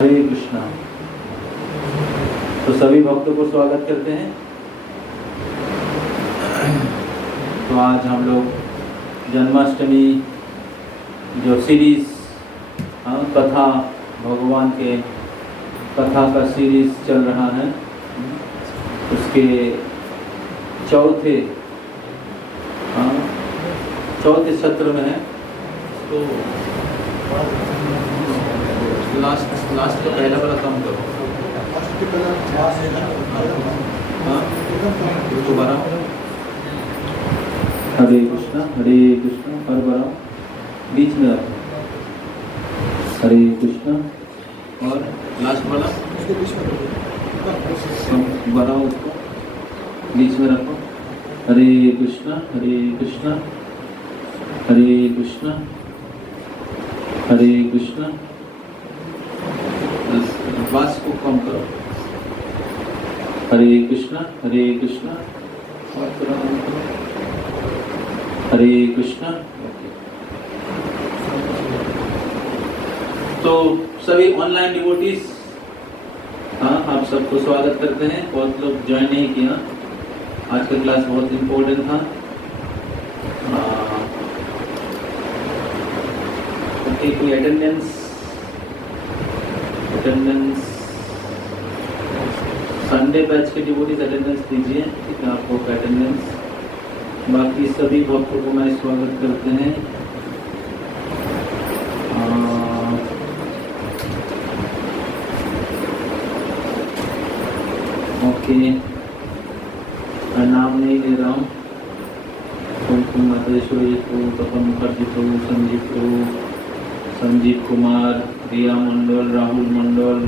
हरे कृष्णा। तो सभी भक्तों को स्वागत करते हैं। तो आज हम लोग जन्माष्टमी जो सीरीज कथा भगवान के कथा का सीरीज चल रहा है, उसके चौथे सत्र में है। तो लास्ट का पहला वाला काम करो। दोबारा हरे कृष्णा पर बढ़ाओ, बीच में रखो। हरे कृष्णा और लास्ट वाला बढ़ाओ, उसको बीच में रखो। हरे कृष्णा हरे कृष्णा हरे कृष्णा हरे कृष्णा। बास को कम करो। हरे कृष्णा और हरे कृष्णा। तो सभी ऑनलाइन डिवोटीज, आप सबको स्वागत करते हैं। बहुत लोग ज्वाइन नहीं किया। आज का क्लास बहुत इम्पोर्टेंट था। कोई अटेंडेंस संडे बैच के डिवोटीज अटेंडेंस दीजिए। ठीक है, आपको अटेंडेंस। बाकी सभी भक्तों को मैं स्वागत करते हैं। ओके, मैं नाम नहीं ले रहा हूँ। माधेश्वरी को, तपन मुखर्जी को, संजीव कुमार, रिया मंडल, राहुल मंडल,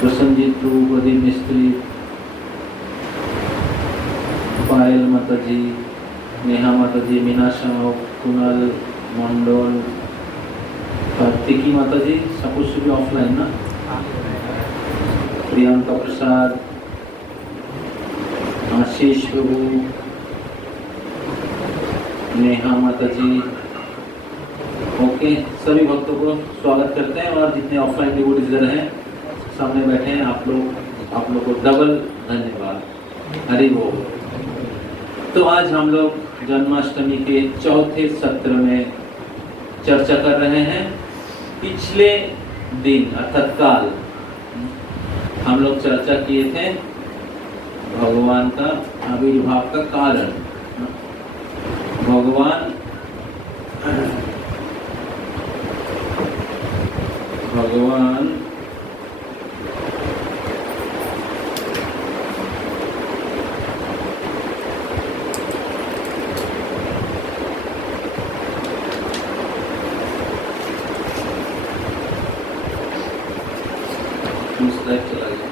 प्रसन्नजीत, प्रदीप मिस्त्री, पायल माताजी, नेहा माताजी, मीनाशा, कुणाल मंडल, कार्तिकी माताजी, सपोज टू बी ऑफलाइन ना, प्रियंका प्रसाद, आशीष प्रभु, नेहा माताजी। ओके, सभी भक्तों को स्वागत करते हैं। और जितने ऑफलाइन डिवोटीज इधर हैं, सामने बैठे हैं, आप लोग को डबल धन्यवाद। हरि बोल। तो आज हम लोग जन्माष्टमी के चौथे सत्र में चर्चा कर रहे हैं। पिछले दिन अर्थात काल हम लोग चर्चा किए थे भगवान का आविर्भाव का कारण। भगवान चला गया।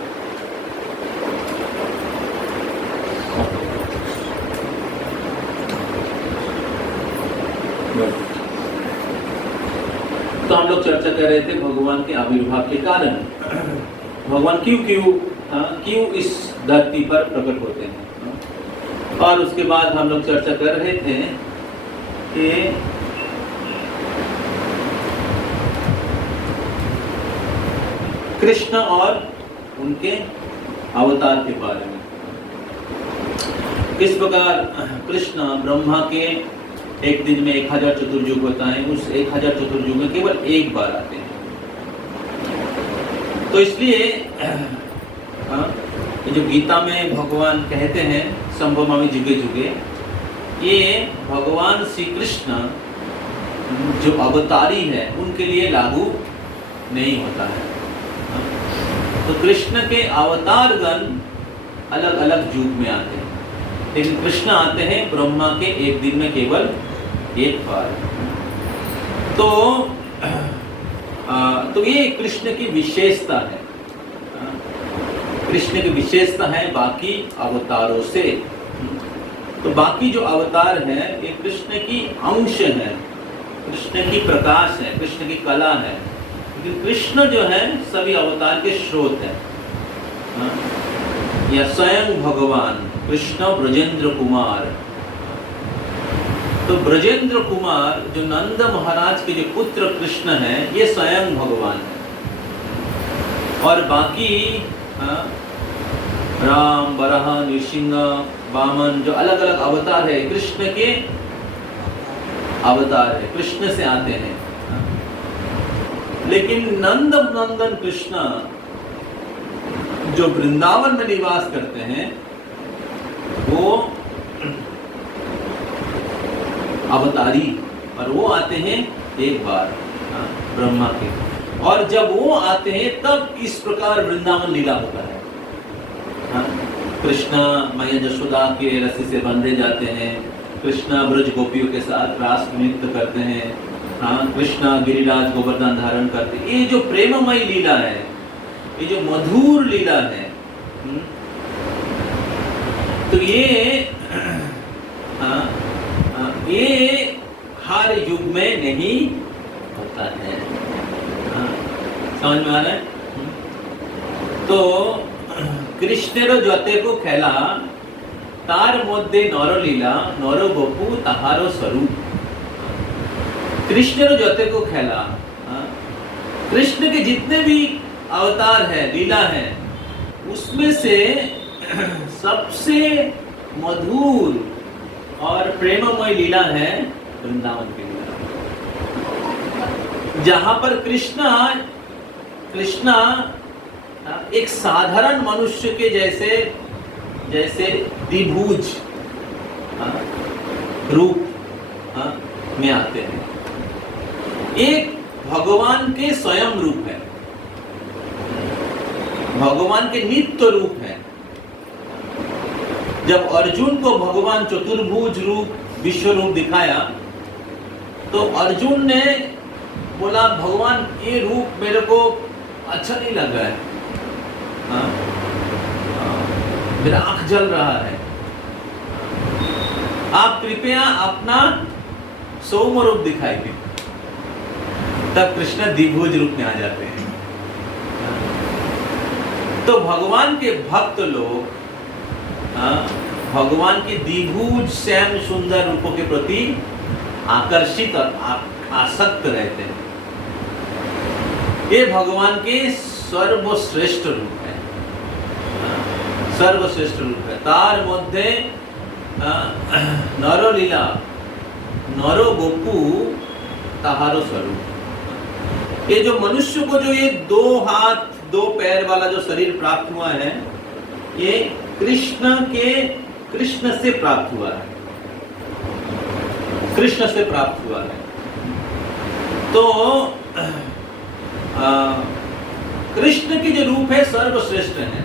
तो हम लोग चर्चा कर रहे थे भगवान के आविर्भाव के कारण। भगवान क्यों इस धरती पर प्रकट होते हैं। और उसके बाद हम लोग चर्चा कर रहे थे कि कृष्ण और उनके अवतार के बारे में। किस प्रकार कृष्ण ब्रह्मा के एक दिन में 1000 चतुर्युग होता है, उस 1000 चतुर्युग में केवल एक बार आते हैं। तो इसलिए ये जो गीता में भगवान कहते हैं संभवामि जुगे जुगे, ये भगवान श्री कृष्ण जो अवतारी है उनके लिए लागू नहीं होता है। तो कृष्ण के अवतार गण अलग अलग युग में आते हैं, लेकिन कृष्ण आते हैं ब्रह्मा के एक दिन में केवल एक बार। तो ये कृष्ण की विशेषता है। कृष्ण की विशेषता है बाकी अवतारों से। तो बाकी जो अवतार है ये कृष्ण की अंश है, कृष्ण की प्रकाश है, कृष्ण की कला है। लेकिन कृष्ण जो है सभी अवतार के स्रोत है। या स्वयं भगवान कृष्ण ब्रजेंद्र कुमार। तो ब्रजेंद्र कुमार जो नंद महाराज के जो पुत्र कृष्ण हैं, ये स्वयं भगवान है। और बाकी राम, वराह, नृसिंह, वामन जो अलग अलग अवतार है, कृष्ण के अवतार है, कृष्ण से आते हैं। लेकिन नंद नंदन कृष्ण जो वृंदावन में निवास करते हैं, वो अवतारी, और वो आते हैं एक बार ब्रह्मा के, और जब वो आते हैं तब इस प्रकार वृंदावन लीला होता है। कृष्ण मैया यशोदा के रस्सी से बंधे जाते हैं, कृष्ण ब्रज गोपियों के साथ रास नृत्य करते हैं, कृष्ण गिरिराज गोवर्धन धारण करते हैं। ये जो प्रेममयी लीला है, ये जो मधुर लीला है, तो ये हर युग में नहीं होता है। समझ में आ रहा है? तो कृष्णेर जते को खेला तार मध्य नरलीला नर बपू ताहारो स्वरूप। कृष्णेर जते को खेला, कृष्ण के जितने भी अवतार है, लीला है, उसमें से सबसे मधुर और प्रेममय लीला है वृंदावन की लीला, जहां पर कृष्ण एक साधारण मनुष्य के जैसे द्विभुज रूप में आते हैं। एक भगवान के स्वयं रूप है, भगवान के नित्य रूप है। जब अर्जुन को भगवान चतुर्भुज रूप, विश्व रूप दिखाया, तो अर्जुन ने बोला, भगवान ये रूप मेरे को अच्छा नहीं लग रहा है, मेरा आंख जल रहा है, आप कृपया अपना सौम्य रूप दिखाइए। तब कृष्ण द्विभुज रूप में आ जाते हैं। तो भगवान के भक्त लोग भगवान के द्विभुज श्याम सुंदर रूपों के प्रति आकर्षित और आसक्त रहते हैं। ये भगवान के सर्वश्रेष्ठ रूप है, सर्वश्रेष्ठ रूप है। तार मध्य नरलीला नरो गोपू ताहारो स्वरूप। ये जो मनुष्य को जो ये 2 हाथ 2 पैर वाला जो शरीर प्राप्त हुआ है, ये कृष्ण से प्राप्त हुआ है, कृष्ण से प्राप्त हुआ है। तो कृष्ण की जो रूप है सर्वश्रेष्ठ है।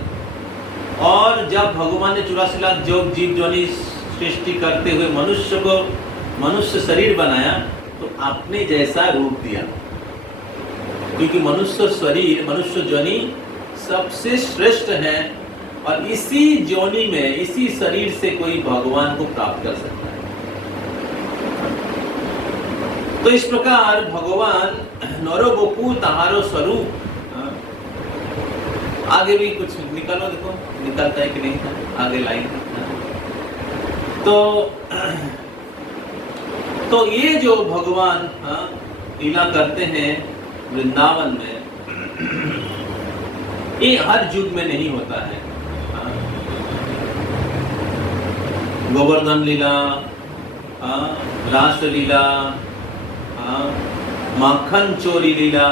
और जब भगवान ने 84 लाख जीव जोनि सृष्टि करते हुए मनुष्य को मनुष्य शरीर बनाया, तो अपने जैसा रूप दिया, क्योंकि मनुष्य शरीर, मनुष्य जोनि सबसे श्रेष्ठ है, और इसी जोनि में, इसी शरीर से कोई भगवान को प्राप्त कर सकता है। तो इस प्रकार भगवान नरो गोपू ताहारो स्वरूप। आगे भी कुछ निकालो, देखो निकलता है कि नहीं था, आगे लाइन। तो ये जो भगवान लीला करते हैं वृंदावन में, ये हर युग में नहीं होता है। गोवर्धन लीला, रास लीला, माखन चोरी लीला,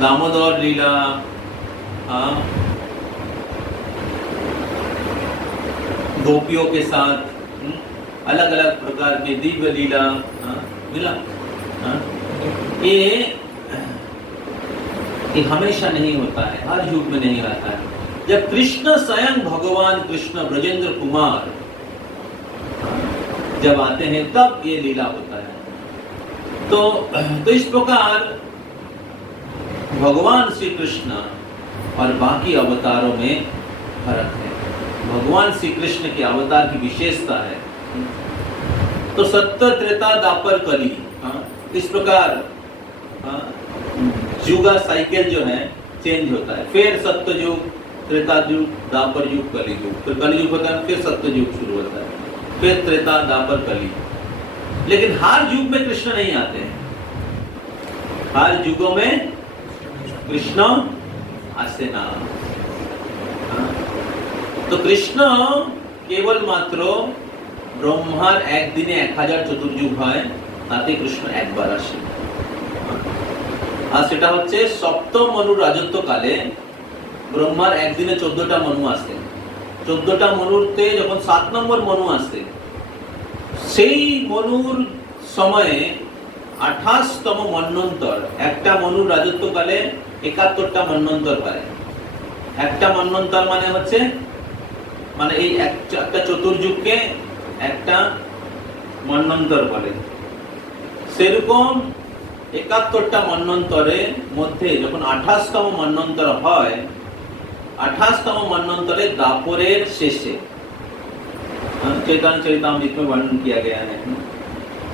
दामोदर लीला, गोपियों के साथ अलग अलग प्रकार की दिव्य लीला मिला। ये हमेशा नहीं होता है, हर युग में नहीं रहता है। जब कृष्ण स्वयं भगवान कृष्ण ब्रजेंद्र कुमार जब आते हैं, तब ये लीला होता है। तो इस प्रकार भगवान श्री कृष्ण और बाकी अवतारों में फर्क है। भगवान श्री कृष्ण के अवतार की विशेषता है। तो सत्य, त्रेता, द्वापर, कली, इस प्रकार युगा साइकिल जो है चेंज होता है। फिर सत्य युग, त्रेता युग, द्वापर युग, कली युग, फिर कली युग होता है, फिर सत्य युग शुरू होता है, फिर त्रेता, द्वापर, कली। लेकिन हर युग में कृष्ण नहीं आते हैं, हर युगों में कृष्ण आसे ना। तो कृष्ण केवल मात्र ब्रह्मार एक दिने 1000 चतुर्युग হয় তাতে কৃষ্ণ একবার আসে। আর সেটা হচ্ছে সপ্তম মনুর রাজত্বকালে ব্রহ্মার একদিনে 14টা মনু আসে। 14টা মনুতে যখন 7 নম্বর মনু আসে সেই মনুর সময়ে 28তম মন্বন্তর, একটা মনুর রাজত্বকালে 71টা মন্বন্তর হয়। একটা মন্বন্তর মানে হচ্ছে মানে এই একটা চতুর্যুগকে একটা মন্বন্তর বলে। সেরকম 71টা মন্বন্তরের মধ্যে যখন 28তম মন্বন্তর হয়, 28তম মন্वंतरे दापोरेर शेषे चैतन्य चरितामृत में वर्णन किया गया है।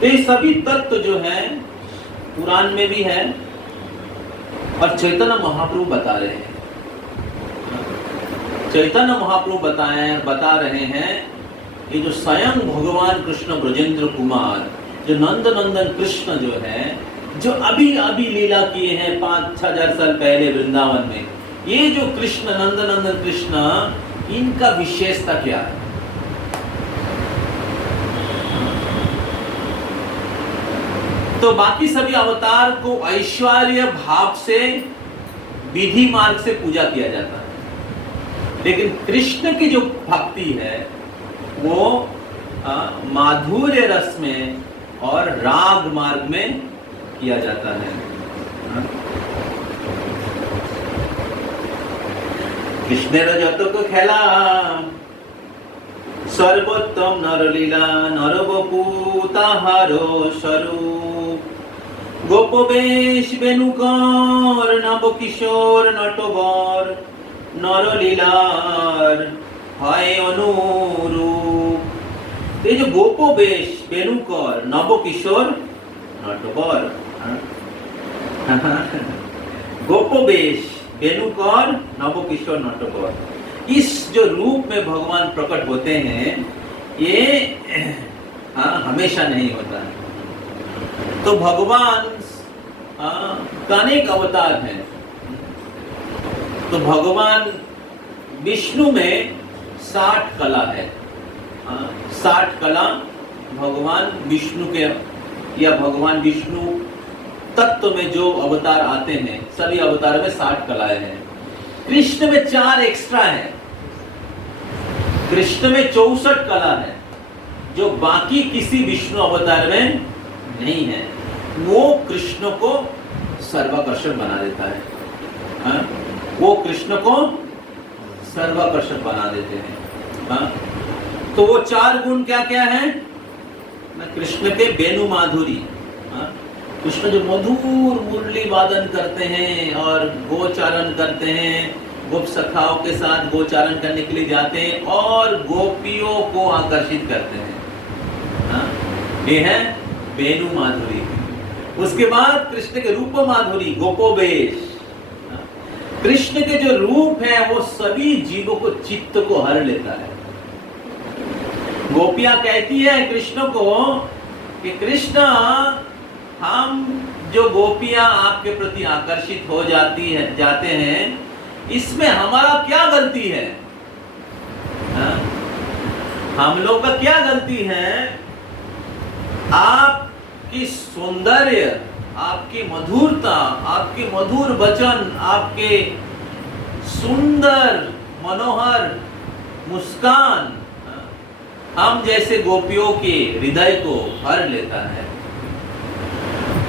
ये सभी तत्व जो है पुराण में भी है और चैतन्य महाप्रभु बता रहे हैं। चैतन्य महाप्रभु बता रहे हैं कि जो स्वयं भगवान कृष्ण ब्रजेंद्र कुमार, जो नंद नंदन कृष्ण जो है, जो अभी अभी लीला किए हैं 5-6 साल पहले वृंदावन में, ये जो कृष्ण नंद नंदन कृष्ण, इनका विशेषता क्या है? तो बाकी सभी अवतार को ऐश्वर्य भाव से विधि मार्ग से पूजा किया जाता है, लेकिन कृष्ण की जो भक्ति है वो माधुर्य रस में और राग मार्ग में किया जाता है। कृष्णेर जत को खेला सर्वोत्तम नरलीला नरबपु ताहार स्वरूप गोपवेश बेनुकर नवकिशोर नटवर नरलीलार है अनुरूप। ये जो गोपवेश बेनुकर नवकिशोर नटवर, गोपवेश बेनुकर नवकिशोर नटवर, इस जो रूप में भगवान प्रकट होते हैं ये हमेशा नहीं होता है। तो भगवान अनेक अवतार हैं। तो भगवान विष्णु में 60 कला है। 60 कला भगवान विष्णु के या भगवान विष्णु तत्व में जो अवतार आते हैं सभी अवतार में 60 कलाएं हैं। कृष्ण में 4 एक्स्ट्रा है। कृष्ण में 64 कला है जो बाकी किसी विष्णु अवतार में नहीं है। वो कृष्ण को सर्वाकर्षक बना देता है। वो कृष्ण को सर्वाकर्षक बना देते हैं। तो वो 4 गुण क्या क्या है? कृष्ण के वेणु माधुरी, कृष्ण जो मधुर मुरली वादन करते हैं और गोचारण करते हैं, गोप सखाओं के साथ गोचारण करने के लिए जाते हैं और गोपियों को आकर्षित करते हैं। ये है वेणु माधुरी। उसके बाद कृष्ण के रूप माधुरी गोपोवेश। कृष्ण के जो रूप है वो सभी जीवों को चित्त को हर लेता है। गोपियां कहती है कृष्ण को कि कृष्ण हम जो गोपियां आपके प्रति आकर्षित हो जाते हैं इसमें हमारा क्या गलती है? हम लोग का क्या गलती है? आपकी सौंदर्य, आपकी मधुरता, आपके मधुर वचन, आपके सुंदर मनोहर मुस्कान हम जैसे गोपियों के हृदय को भर लेता है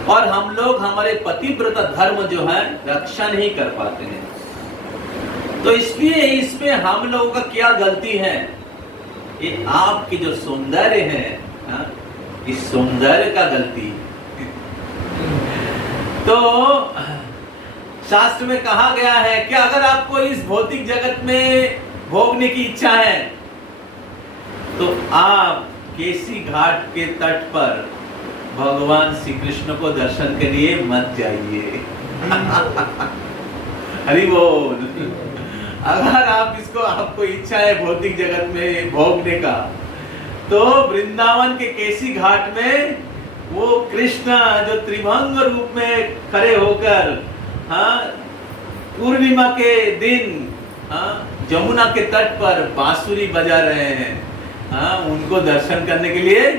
और हम लोग हमारे पतिव्रता धर्म जो है रक्षा नहीं कर पाते हैं। तो इसलिए इसमें हम लोगों का क्या गलती है? ये आपकी जो सौंदर्य है इस सौंदर्य का गलती। तो शास्त्र में कहा गया है कि अगर आपको इस भौतिक जगत में भोगने की इच्छा है तो आप केसी घाट के तट पर भगवान श्री कृष्ण को दर्शन के लिए मत जाइए। हरि बोल। अगर आप इसको आपको इच्छा है भौतिक जगत में भोगने का तो वृंदावन के केसी घाट में वो कृष्ण जो त्रिभंग रूप में खड़े होकर पूर्णिमा के दिन जमुना के तट पर बांसुरी बजा रहे हैं, उनको दर्शन करने के लिए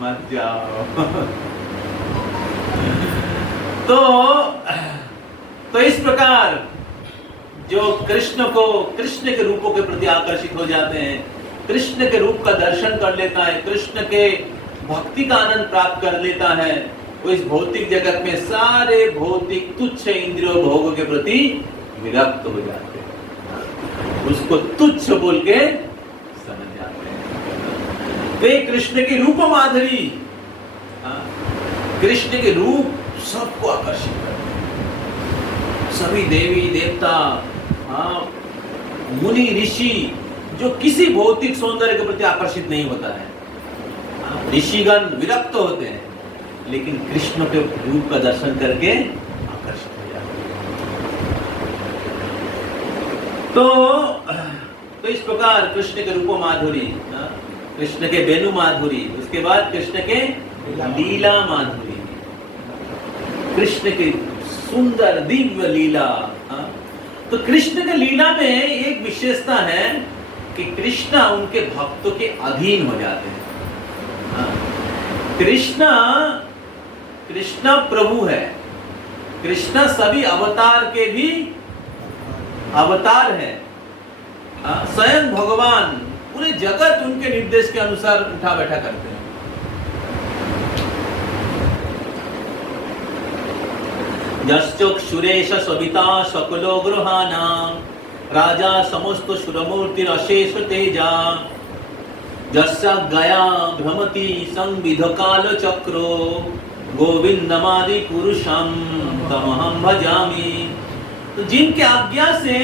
मत जाओ। तो इस प्रकार जो कृष्ण के रूपों के प्रति आकर्षित हो जाते हैं, कृष्ण के रूप का दर्शन कर लेता है, कृष्ण के भक्ति का आनंद प्राप्त कर लेता है, वो इस भौतिक जगत में सारे भौतिक तुच्छ इंद्रियों भोगों के प्रति विरक्त हो जाते हैं, उसको तुच्छ बोल के समझ जाते हैं। वे कृष्ण की रूप माधुरी, कृष्ण के रूप सबको आकर्षित करते हैं। सभी देवी देवता, मुनि ऋषि जो किसी भौतिक सौंदर्य के प्रति आकर्षित नहीं होता है, ऋषिगण विरक्त होते हैं, लेकिन कृष्ण के रूप का दर्शन करके आकर्षित हो जाते हैं। तो इस प्रकार कृष्ण के रूप माधुरी, कृष्ण के वेणु माधुरी, उसके बाद कृष्ण के लीला माधुरी, कृष्ण की सुंदर दिव्य लीला। तो कृष्ण के लीला में एक विशेषता है कि कृष्ण उनके भक्तों के अधीन हो जाते हैं। कृष्ण प्रभु है, कृष्ण सभी अवतार के भी अवतार है, स्वयं भगवान पूरे जगत उनके निर्देश के अनुसार उठा बैठा करते हैं। यश्चक्षुरेश सविता सकलो ग्रहाणां राजा समस्त सुरमूर्ति अशेष तेजा जस्या गया भ्रमति संविध काल चक्रो गोविंदमादि पुरुषम तमहं भजामि। तो जिनके आज्ञा से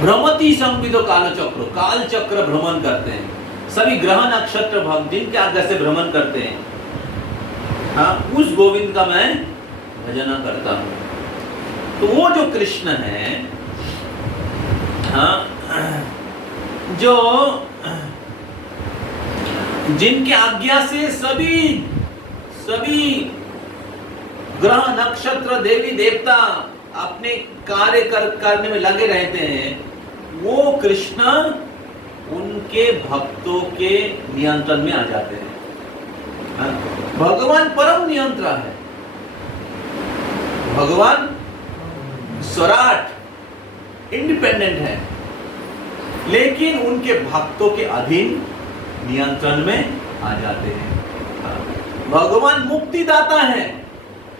भ्रमति संविध काल चक्रो, काल चक्र भ्रमण करते हैं, सभी ग्रह नक्षत्र भक्त जिनके आज्ञा से भ्रमण करते हैं, उस गोविंद का मैं भजना करता हूं। तो वो जो कृष्ण है, जो जिनके आज्ञा से सभी ग्रह नक्षत्र देवी देवता अपने कार्य करने में लगे रहते हैं, वो कृष्ण उनके भक्तों के नियंत्रण में आ जाते हैं। भगवान परम नियंत्रण है, भगवान स्वराट इंडिपेंडेंट है, लेकिन उनके भक्तों के अधीन नियंत्रण में आ जाते हैं। भगवान मुक्तिदाता है,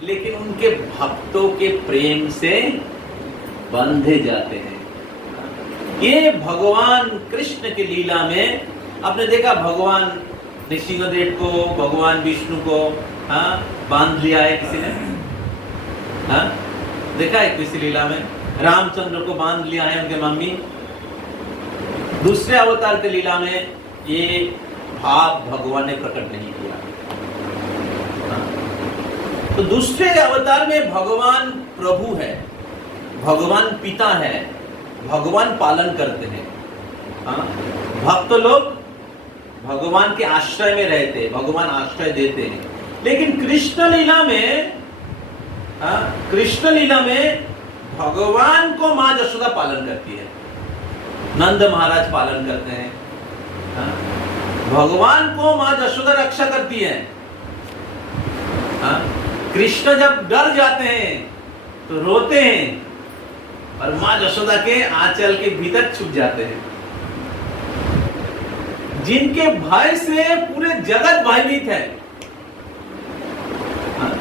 लेकिन उनके भक्तों के प्रेम से बंधे जाते हैं। ये भगवान कृष्ण की लीला में आपने देखा, भगवान नृसिंहदेव को, भगवान विष्णु को बांध लिया है किसी ने, देखा है किसी लीला में? रामचंद्र को बांध लिया है उनके मम्मी। दूसरे अवतार के लीला में ये भाव भगवान ने प्रकट नहीं किया। तो दूसरे अवतार में भगवान प्रभु है, भगवान पिता है, भगवान पालन करते हैं। भक्त लोग भगवान के आश्रय में रहते हैं, भगवान आश्रय देते हैं। लेकिन कृष्ण लीला में भगवान को मां यशोदा पालन करती है, नंद महाराज पालन करते हैं, भगवान को मां यशोदा रक्षा करती है। कृष्ण जब डर जाते हैं तो रोते हैं और मां यशोदा के आंचल के भीतर छुप जाते हैं। जिनके भय से पूरे जगत भयभीत है,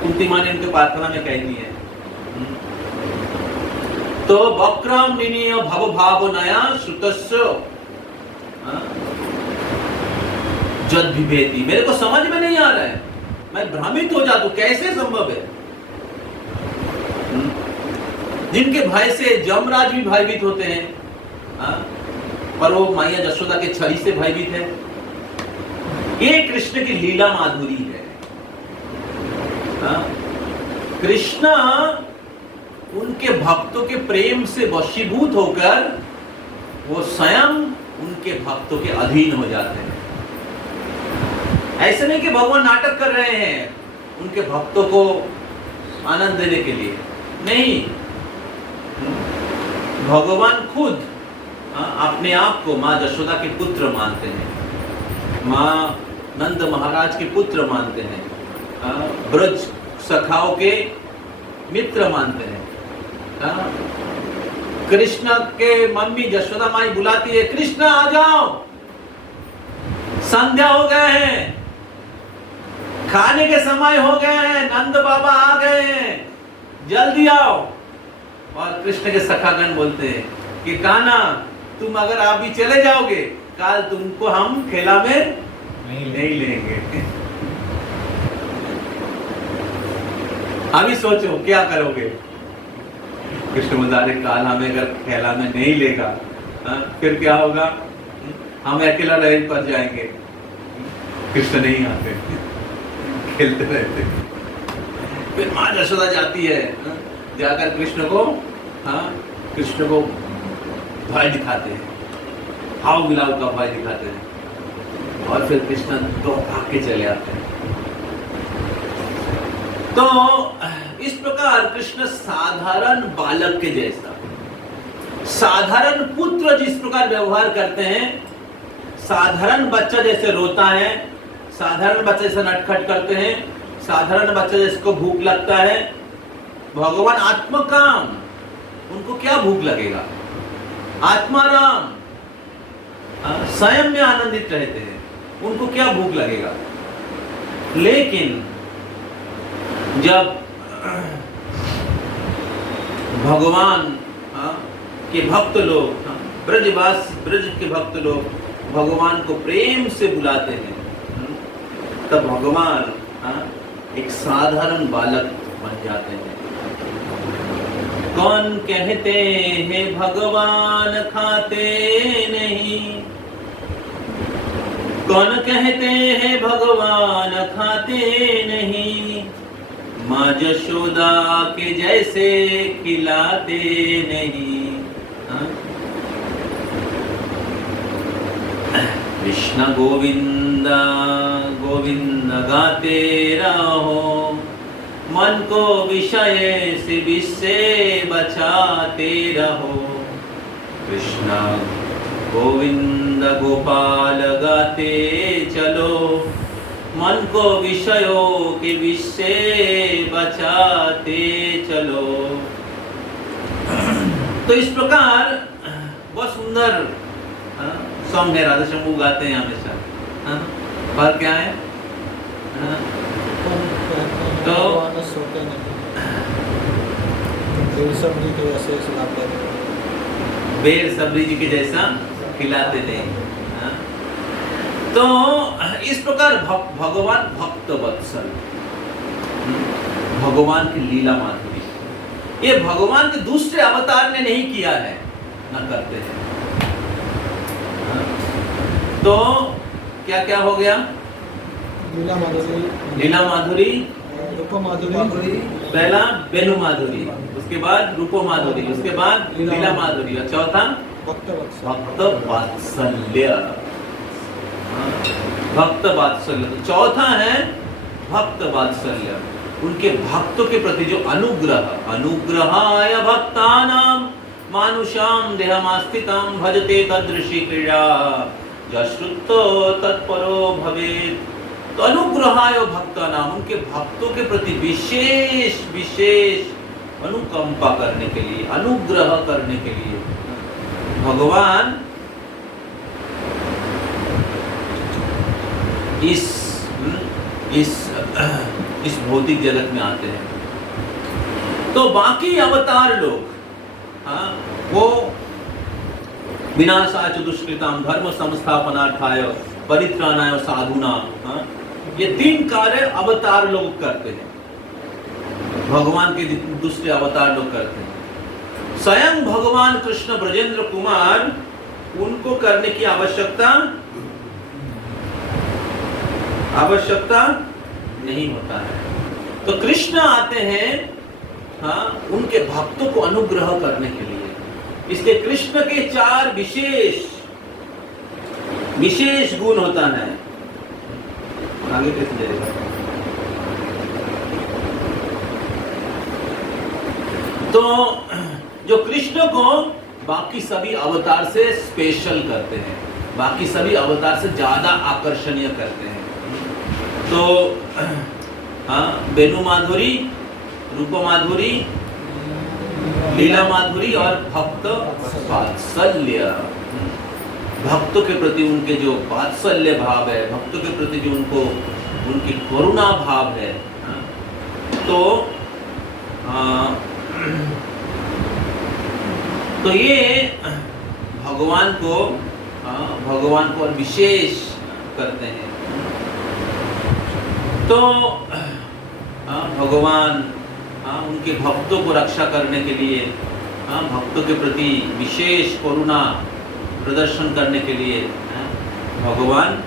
कुंती मां ने इनके प्रार्थना में कह दी है, तो वक्रम निनीय भव भाव नया श्रुतस्य जद विभेति। मेरे को समझ में नहीं आ रहा है, मैं भ्रमित हो जाता हूं, कैसे संभव है? जिनके भय से जमराज भी भयभीत होते हैं, पर वो मैया यशोदा के छड़ी से भयभीत है। ये कृष्ण की लीला माधुरी है। कृष्ण उनके भक्तों के प्रेम से वशीभूत होकर वो स्वयं उनके भक्तों के अधीन हो जाते हैं। ऐसे नहीं कि भगवान नाटक कर रहे हैं उनके भक्तों को आनंद देने के लिए, नहीं। भगवान खुद अपने आप को माँ यशोदा के पुत्र मानते हैं, माँ नंद महाराज के पुत्र मानते हैं, ब्रज सखाओं के मित्र मानते हैं। कृष्ण के मम्मी यशोदा माई बुलाती है, कृष्ण आ जाओ, संध्या हो गए हैं, खाने के समय हो गए हैं, नंद बाबा आ गए हैं, जल्दी आओ। और कृष्ण के सखागण बोलते हैं कि कान्हा तुम अगर आप भी चले जाओगे कल तुमको हम खेला में नहीं लेंगे। अभी सोचो क्या करोगे। कृष्ण मदारे काल हमें अगर खेला में नहीं लेगा फिर क्या होगा, हम अकेला रह पर जाएंगे। कृष्ण नहीं आते, खेलते रहते। फिर माँ यशोदा जाती है, जाकर कृष्ण को भय दिखाते हैं, हाव मिलाव का भय दिखाते हैं, और फिर कृष्ण तो भाग के चले आते हैं। तो इस प्रकार कृष्ण साधारण बालक के जैसा, साधारण पुत्र जिस प्रकार व्यवहार करते हैं, साधारण बच्चा जैसे रोता है, साधारण बच्चा जैसे नटखट करते हैं, साधारण बच्चा जिसको भूख लगता है, भगवान आत्मकाम, उनको क्या भूख लगेगा, आत्माराम, स्वयं में आनंदित रहते हैं, उनको क्या भूख लगेगा। लेकिन जब भगवान के भक्त लोग, ब्रज के भक्त लोग भगवान को प्रेम से बुलाते हैं, तब भगवान एक साधारण बालक बन जाते हैं। कौन कहते हैं भगवान खाते नहीं, कौन कहते हैं भगवान खाते नहीं, माँ यशोदा के जैसे खिलाते नहीं। कृष्ण गोविंद गोविंद गाते रहो, मन को विषय से बचाते रहो। कृष्ण गोविंद गोपाल गाते चलो, मन को विषयों के विषय बचाते चलो। तो इस प्रकार बहुत सुंदर सॉन्ग है, राधा शंभू गाते हैं हमेशा। पर क्या है, तो बेर सबरी जी के जैसा खिलाते थे। तो इस प्रकार भगवान भक्त वत्सल, भगवान की लीला माधुरी, ये भगवान के दूसरे अवतार ने नहीं किया है, न करते हैं। तो क्या क्या हो गया, लीला माधुरी, रूप माधुरी, पहला वेणु माधुरी, उसके बाद रूप माधुरी, उसके बाद लीला माधुरी, और चौथा भक्त वात्सल्य। भक्त वात्सल्य, चौथा है भक्त वात्सल्य, उनके भक्तों के प्रति जो अनुग्रह, अनुग्रहाय भक्तानां मानुषां देहमास्थितं भजते तदृशी क्रीड़ा यश्रुतो तत्परो भवेत्। तो अनुग्रहाय भक्तानां, उनके भक्तों के प्रति विशेष विशेष अनुकंपा करने के लिए, अनुग्रह करने के लिए भगवान इस भौतिक जगत में आते हैं। तो बाकी अवतार लोग वो विनाशाय च दुष्कृतां धर्म संस्थापनार्थाय परित्राणाय साधूनां, ये 3 कार्य अवतार लोग करते हैं, भगवान के दूसरे अवतार लोग करते हैं। स्वयं भगवान कृष्ण ब्रजेंद्र कुमार, उनको करने की आवश्यकता नहीं होता है। तो कृष्ण आते हैं उनके भक्तों को अनुग्रह करने के लिए। इसलिए कृष्ण के 4 विशेष गुण होता है। आगे कैसे जाएगा? तो जो कृष्ण को बाकी सभी अवतार से स्पेशल करते हैं, बाकी सभी अवतार से ज्यादा आकर्षणीय करते हैं। तो वेणु माधुरी, रूप माधुरी, लीला माधुरी और भक्त वात्सल्य, भक्तों के प्रति उनके जो वात्सल्य भाव है, भक्तों के प्रति जो उनकी करुणा भाव है। तो ये भगवान को और विशेष करते हैं। तो भगवान उनके भक्तों को रक्षा करने के लिए, भक्तों के प्रति विशेष करुणा प्रदर्शन करने के लिए भगवान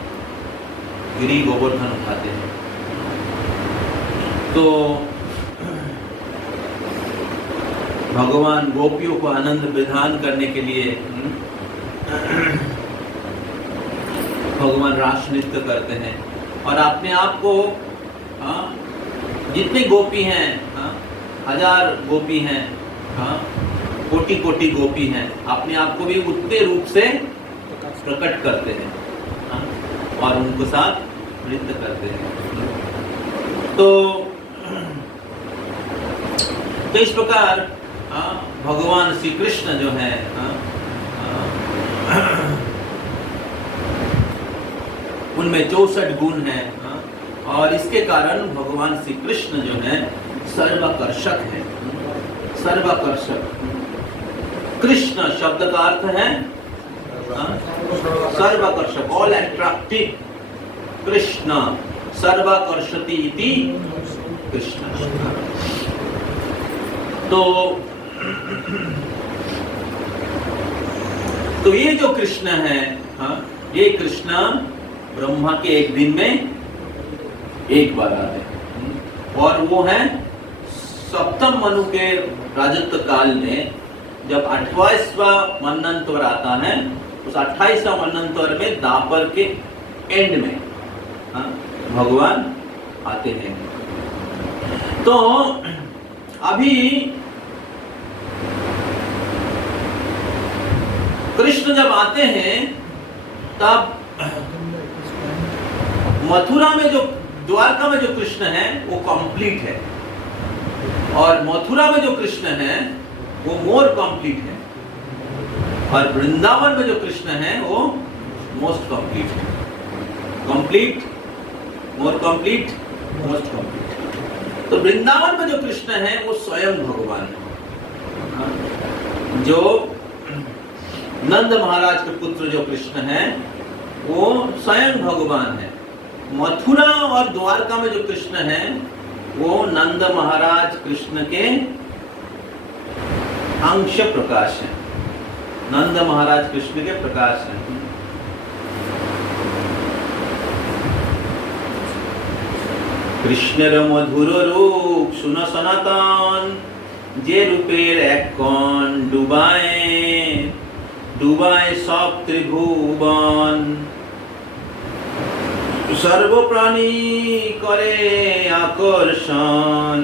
गिरि गोवर्धन उठाते हैं। तो भगवान गोपियों को आनंद प्रदान करने के लिए भगवान रास नृत्य करते हैं और अपने आप को जितने गोपी हैं, 1000 गोपी हैं, कोटि कोटि गोपी हैं, अपने आप को भी उतने रूप से प्रकट करते हैं और उनको साथ नृत्य करते हैं। तो इस प्रकार भगवान श्री कृष्ण जो है उनमें 64 गुण हैं और इसके कारण भगवान श्री कृष्ण जो है सर्वाकर्षक है। सर्वाकर्षक, कृष्ण शब्द का अर्थ है सर्वाकर्षक, ऑल अट्रैक्टिव। कृष्ण सर्वाकर्षति इति कृष्ण। तो ये जो कृष्ण है, ये कृष्ण ब्रह्मा के एक दिन में एक बार आते हैं और वो है सप्तम मनु के राजत्व काल में, जब 28वां मनंतवर आता है, उस 28वां मनंतवर में दापर के एंड में भगवान आते हैं। तो अभी कृष्ण जब आते हैं तब मथुरा में जो, द्वारका में जो कृष्ण है वो कंप्लीट है और मथुरा में जो कृष्ण है वो मोर कंप्लीट है और वृंदावन में जो कृष्ण है वो मोस्ट कंप्लीट है। Complete, more complete, most complete. तो वृंदावन में जो कृष्ण है वो स्वयं भगवान है। जो नंद महाराज के पुत्र जो कृष्ण है वो स्वयं भगवान है। मथुरा और द्वारका में जो कृष्ण है वो नंद महाराज कृष्ण के अंश प्रकाश है। नंद महाराज कृष्ण के प्रकाश है। कृष्णेर मधुर रूप सुन सनातन, जे रूपेर एक कण डुबाए सब त्रिभुवन, सर्वप्राणी करे आकर्षण।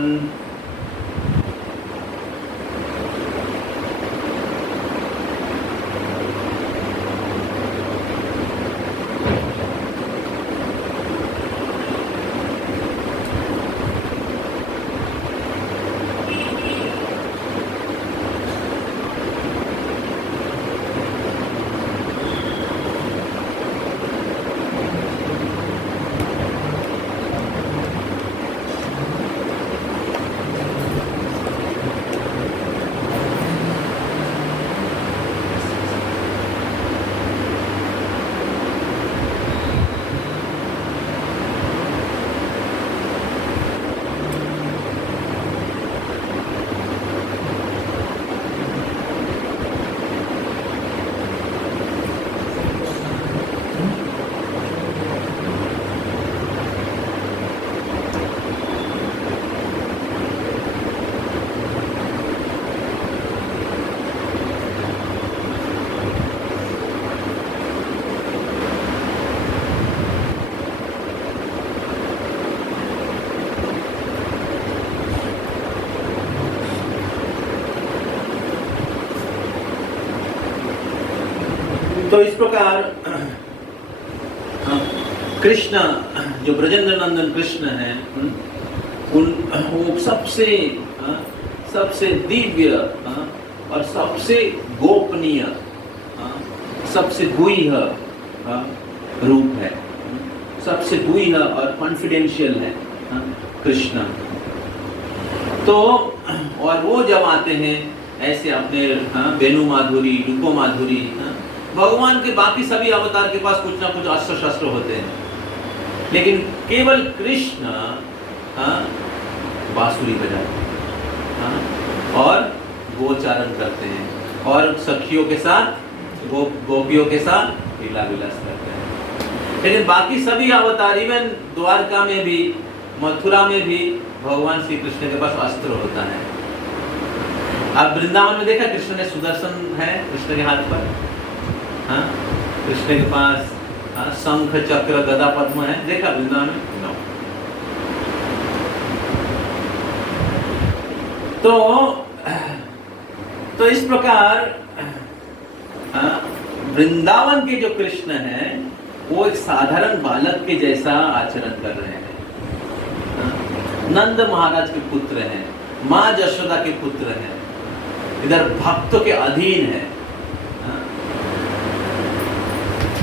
तो इस प्रकार कृष्ण जो ब्रजेंद्र नंदन कृष्ण हैं, वो सबसे दिव्य और सबसे गोपनीय, सबसे गुह्य रूप है, सबसे गुह्य और कॉन्फिडेंशियल है कृष्ण। तो और वो जब आते हैं ऐसे अपने वेणु माधुरी, रूपो माधुरी, भगवान के बाकी सभी अवतार के पास कुछ ना कुछ अस्त्र शस्त्र होते हैं, लेकिन केवल कृष्ण बांसुरी बजाते हैं और गोचारण करते हैं और सखियों के साथ, गोपियों के साथ लीला विलास करते हैं। लेकिन बाकी सभी अवतार, इवन द्वारका में भी, मथुरा में भी भगवान श्री कृष्ण के पास अस्त्र होता है। आप वृंदावन में देखा कृष्ण ने सुदर्शन है कृष्ण के हाथ पर, कृष्ण के पास शंख चक्र गदा पद्म है, देखा वृंदावन में? तो इस प्रकार वृंदावन के जो कृष्ण हैं वो एक साधारण बालक के जैसा आचरण कर रहे हैं। नंद महाराज के पुत्र हैं, माँ यशोदा के पुत्र हैं, इधर भक्तों के अधीन है।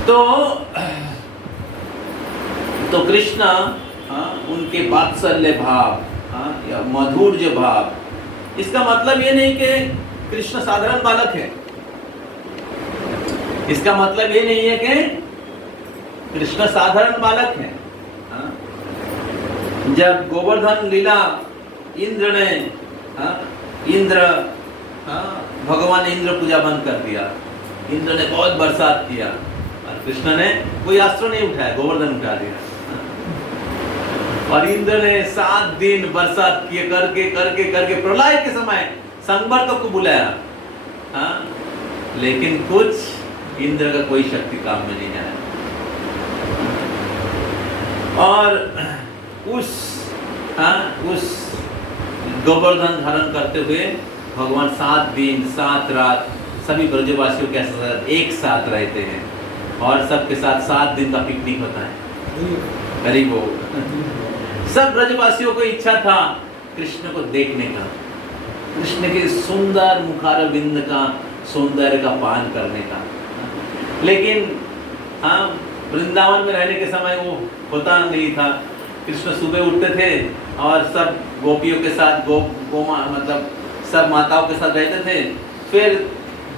तो कृष्ण उनके वात्सल्य भाव या मधुर जो भाव, इसका मतलब ये नहीं कि कृष्ण साधारण बालक है, इसका मतलब ये नहीं है कि कृष्ण साधारण बालक है। जब गोवर्धन लीला इंद्र ने भगवान इंद्र पूजा बंद कर दिया, इंद्र ने बहुत बरसात किया और कृष्ण ने कोई अस्त्र नहीं उठाया, गोवर्धन उठा दिया। और इंद्र ने 7 दिन बरसात किए, करके प्रलय के समय संवर्तक को बुलाया, लेकिन कुछ इंद्र का कोई शक्ति काम में नहीं आया। और उस गोवर्धन धारण करते हुए भगवान 7 दिन 7 रात सभी ब्रजवासियों के साथ एक साथ रहते हैं और सबके साथ 7 दिन का पिकनिक होता है। करीब वो सब ब्रजवासियों को इच्छा था कृष्ण को देखने का, कृष्ण के सुंदर मुखारविंद का सौंदर्य का पान करने का। लेकिन वृंदावन में रहने के समय वो होता नहीं था। कृष्ण सुबह उठते थे और सब गोपियों के साथ मतलब सब माताओं के साथ रहते थे, फिर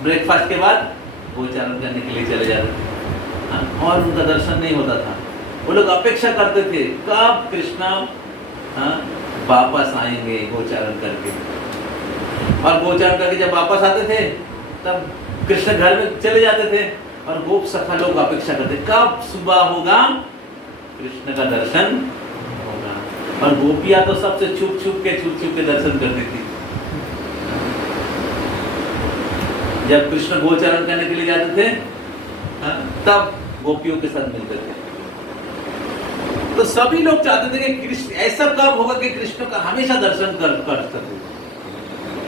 ब्रेकफास्ट के बाद गोचारण करने के लिए चले जाते थे और उनका दर्शन नहीं होता था। वो लोग अपेक्षा करते थे कब कृष्ण वापस आएंगे गोचारण करके, और गोचारण करके जब वापस आते थे तब कृष्ण घर में चले जाते थे और गोप सखा लोग अपेक्षा करते कब सुबह होगा कृष्ण का दर्शन होगा। और गोपियां तो सबसे छुप छुप के दर्शन करती थी। जब कृष्ण गोचारण करने के लिए जाते थे तब गोपियों के साथ मिलते थे। तो सभी लोग चाहते थे कि कृष्ण ऐसा कब होगा कि कृष्ण का हमेशा दर्शन कर सके,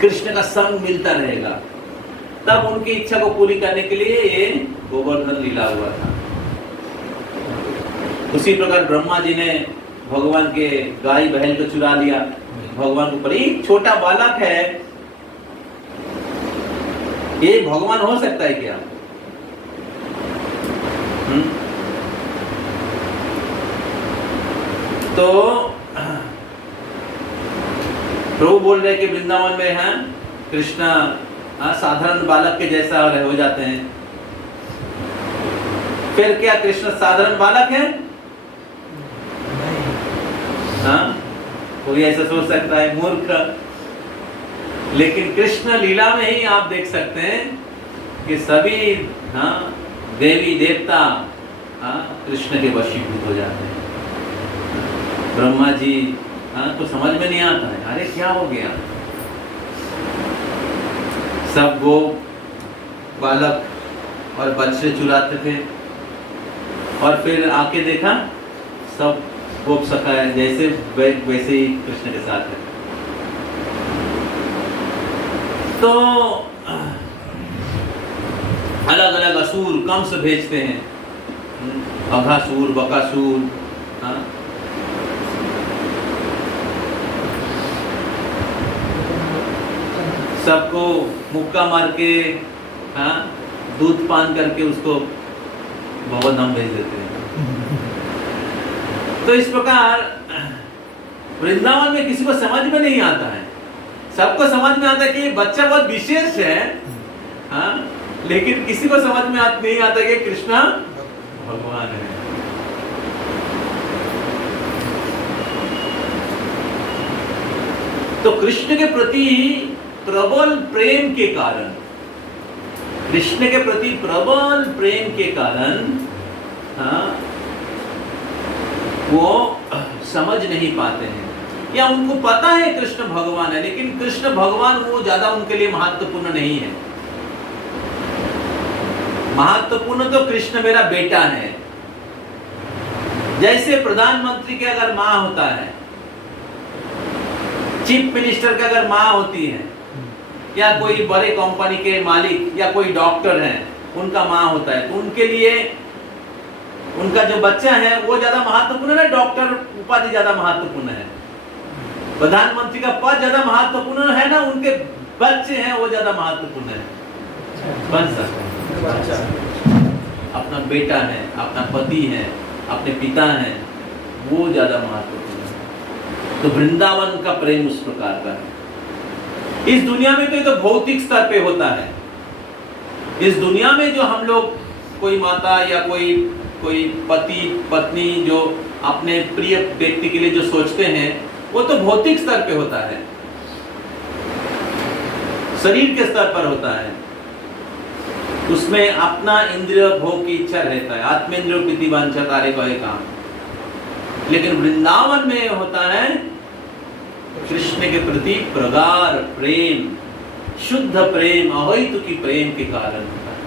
कृष्ण का संग मिलता रहेगा। तब उनकी इच्छा को पूरी करने के लिए ये गोवर्धन लीला हुआ था। उसी प्रकार ब्रह्मा जी ने भगवान के गाय बैल को चुरा लिया। भगवान के ऊपर एक छोटा बालक है, ये भगवान हो सकता है क्या? तो प्रभु बोल रहे कि वृंदावन में है कृष्ण साधारण बालक के जैसा हो जाते हैं। फिर क्या कृष्ण साधारण बालक है? कोई ऐसा सोच सकता है, मूर्ख। लेकिन कृष्ण लीला में ही आप देख सकते हैं कि सभी देवी देवता कृष्ण के वशीभूत हो जाते हैं। ब्रह्मा जी तो समझ में नहीं आता है, अरे क्या हो गया। सब वो बालक और बच्चे चुराते थे और फिर आके देखा सब गोप सखा है, जैसे वैसे ही कृष्ण के साथ है। तो अलग अलग असुर कंस भेजते हैं, अघासुर, बकासुर, हाँ, सबको मुक्का मार के, हाँ, दूध पान करके उसको भगवत धाम भेज देते हैं। तो इस प्रकार वृंदावन में किसी को समझ में नहीं आता है, सबको समझ में आता है कि ये बच्चा बहुत विशेष है, हाँ, लेकिन किसी को समझ में नहीं आता कि कृष्ण भगवान है। तो कृष्ण के प्रति प्रबल प्रेम के कारण, कृष्ण के प्रति प्रबल प्रेम के कारण, हाँ, वो समझ नहीं पाते हैं, या उनको पता है कृष्ण भगवान है, लेकिन कृष्ण भगवान वो ज्यादा उनके लिए महत्वपूर्ण नहीं है। महत्वपूर्ण तो कृष्ण मेरा बेटा है। जैसे प्रधानमंत्री के अगर माँ होता है, चीफ मिनिस्टर की अगर माँ होती है, या कोई बड़े कंपनी के मालिक या कोई डॉक्टर है, उनका माँ होता है, तो उनके लिए उनका जो बच्चा है वो ज्यादा महत्वपूर्ण है, डॉक्टर उपाधि ज्यादा महत्वपूर्ण है, प्रधानमंत्री का पद ज्यादा महत्वपूर्ण है ना, उनके बच्चे हैं वो ज्यादा महत्वपूर्ण है। बन सकता है, अपना बेटा है, अपना पति है, अपने पिता हैं, वो ज्यादा महत्वपूर्ण है। तो वृंदावन का प्रेम उस प्रकार का है। इस दुनिया में तो ये तो भौतिक स्तर पे होता है। इस दुनिया में जो हम लोग, कोई माता या कोई पति पत्नी जो अपने प्रिय व्यक्ति के लिए जो सोचते हैं, वो तो भौतिक स्तर पे होता है, शरीर के स्तर पर होता है। उसमें अपना इंद्रिय भोग की इच्छा रहता है, आत्मेंद्रिय प्रीति वांछा कार्य का काम। लेकिन वृंदावन में होता है कृष्ण के प्रति प्रगाढ़ प्रेम, शुद्ध प्रेम, अहैतुकी प्रेम के कारण होता है।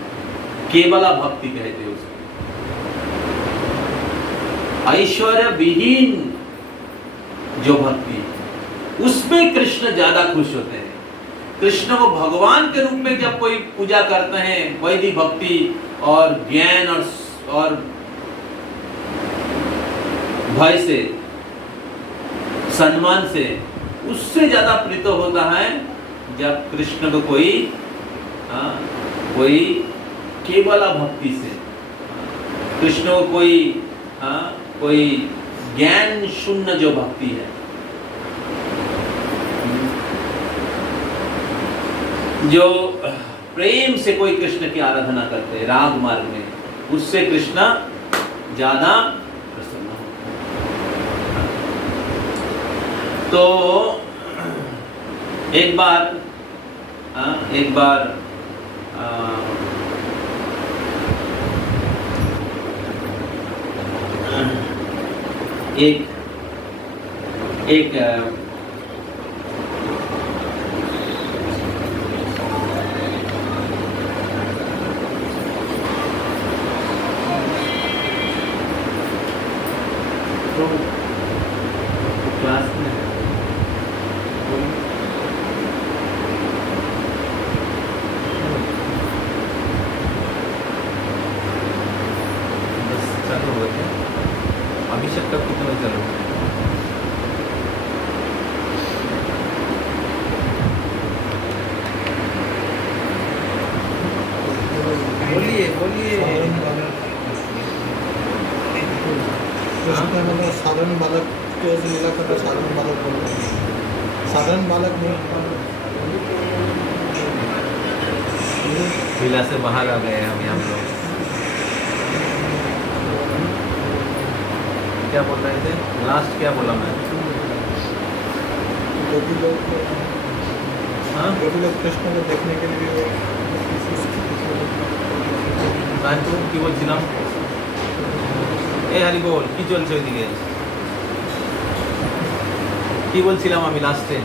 केवला भक्ति कहते हैं उसको, ऐश्वर्य विहीन जो भक्ति, उसमें कृष्ण ज्यादा खुश होते हैं। कृष्ण को भगवान के रूप में जब कोई पूजा करते हैं, वैदिक भक्ति और ज्ञान और भय से, सम्मान से, उससे ज्यादा प्रीत होता है जब कृष्ण को कोई केवल भक्ति से, कृष्ण को कोई ज्ञान शून्य जो भक्ति है, जो प्रेम से कोई कृष्ण की आराधना करते हैं राग मार्ग में, उससे कृष्ण ज्यादा प्रसन्न होते हैं। तो एक बार एक क्लास में चालू हो गए। अभिषेक कब कितने बजे चालू? बोलिए साधारण बालक के लीला करना, साधारण बालक बोल रहे हैं, साधारण बालक नहीं, लीला से बाहर आ गए हम लोग। क्या बोल रहे थे लास्ट? क्या बोला मैं? गोपी लोग कृष्ण को देखने के लिए কি বলছিলাম? এই হরি বল, কি চলছে ওইদিকে? কি বলছিলাম আমি লাস্টে?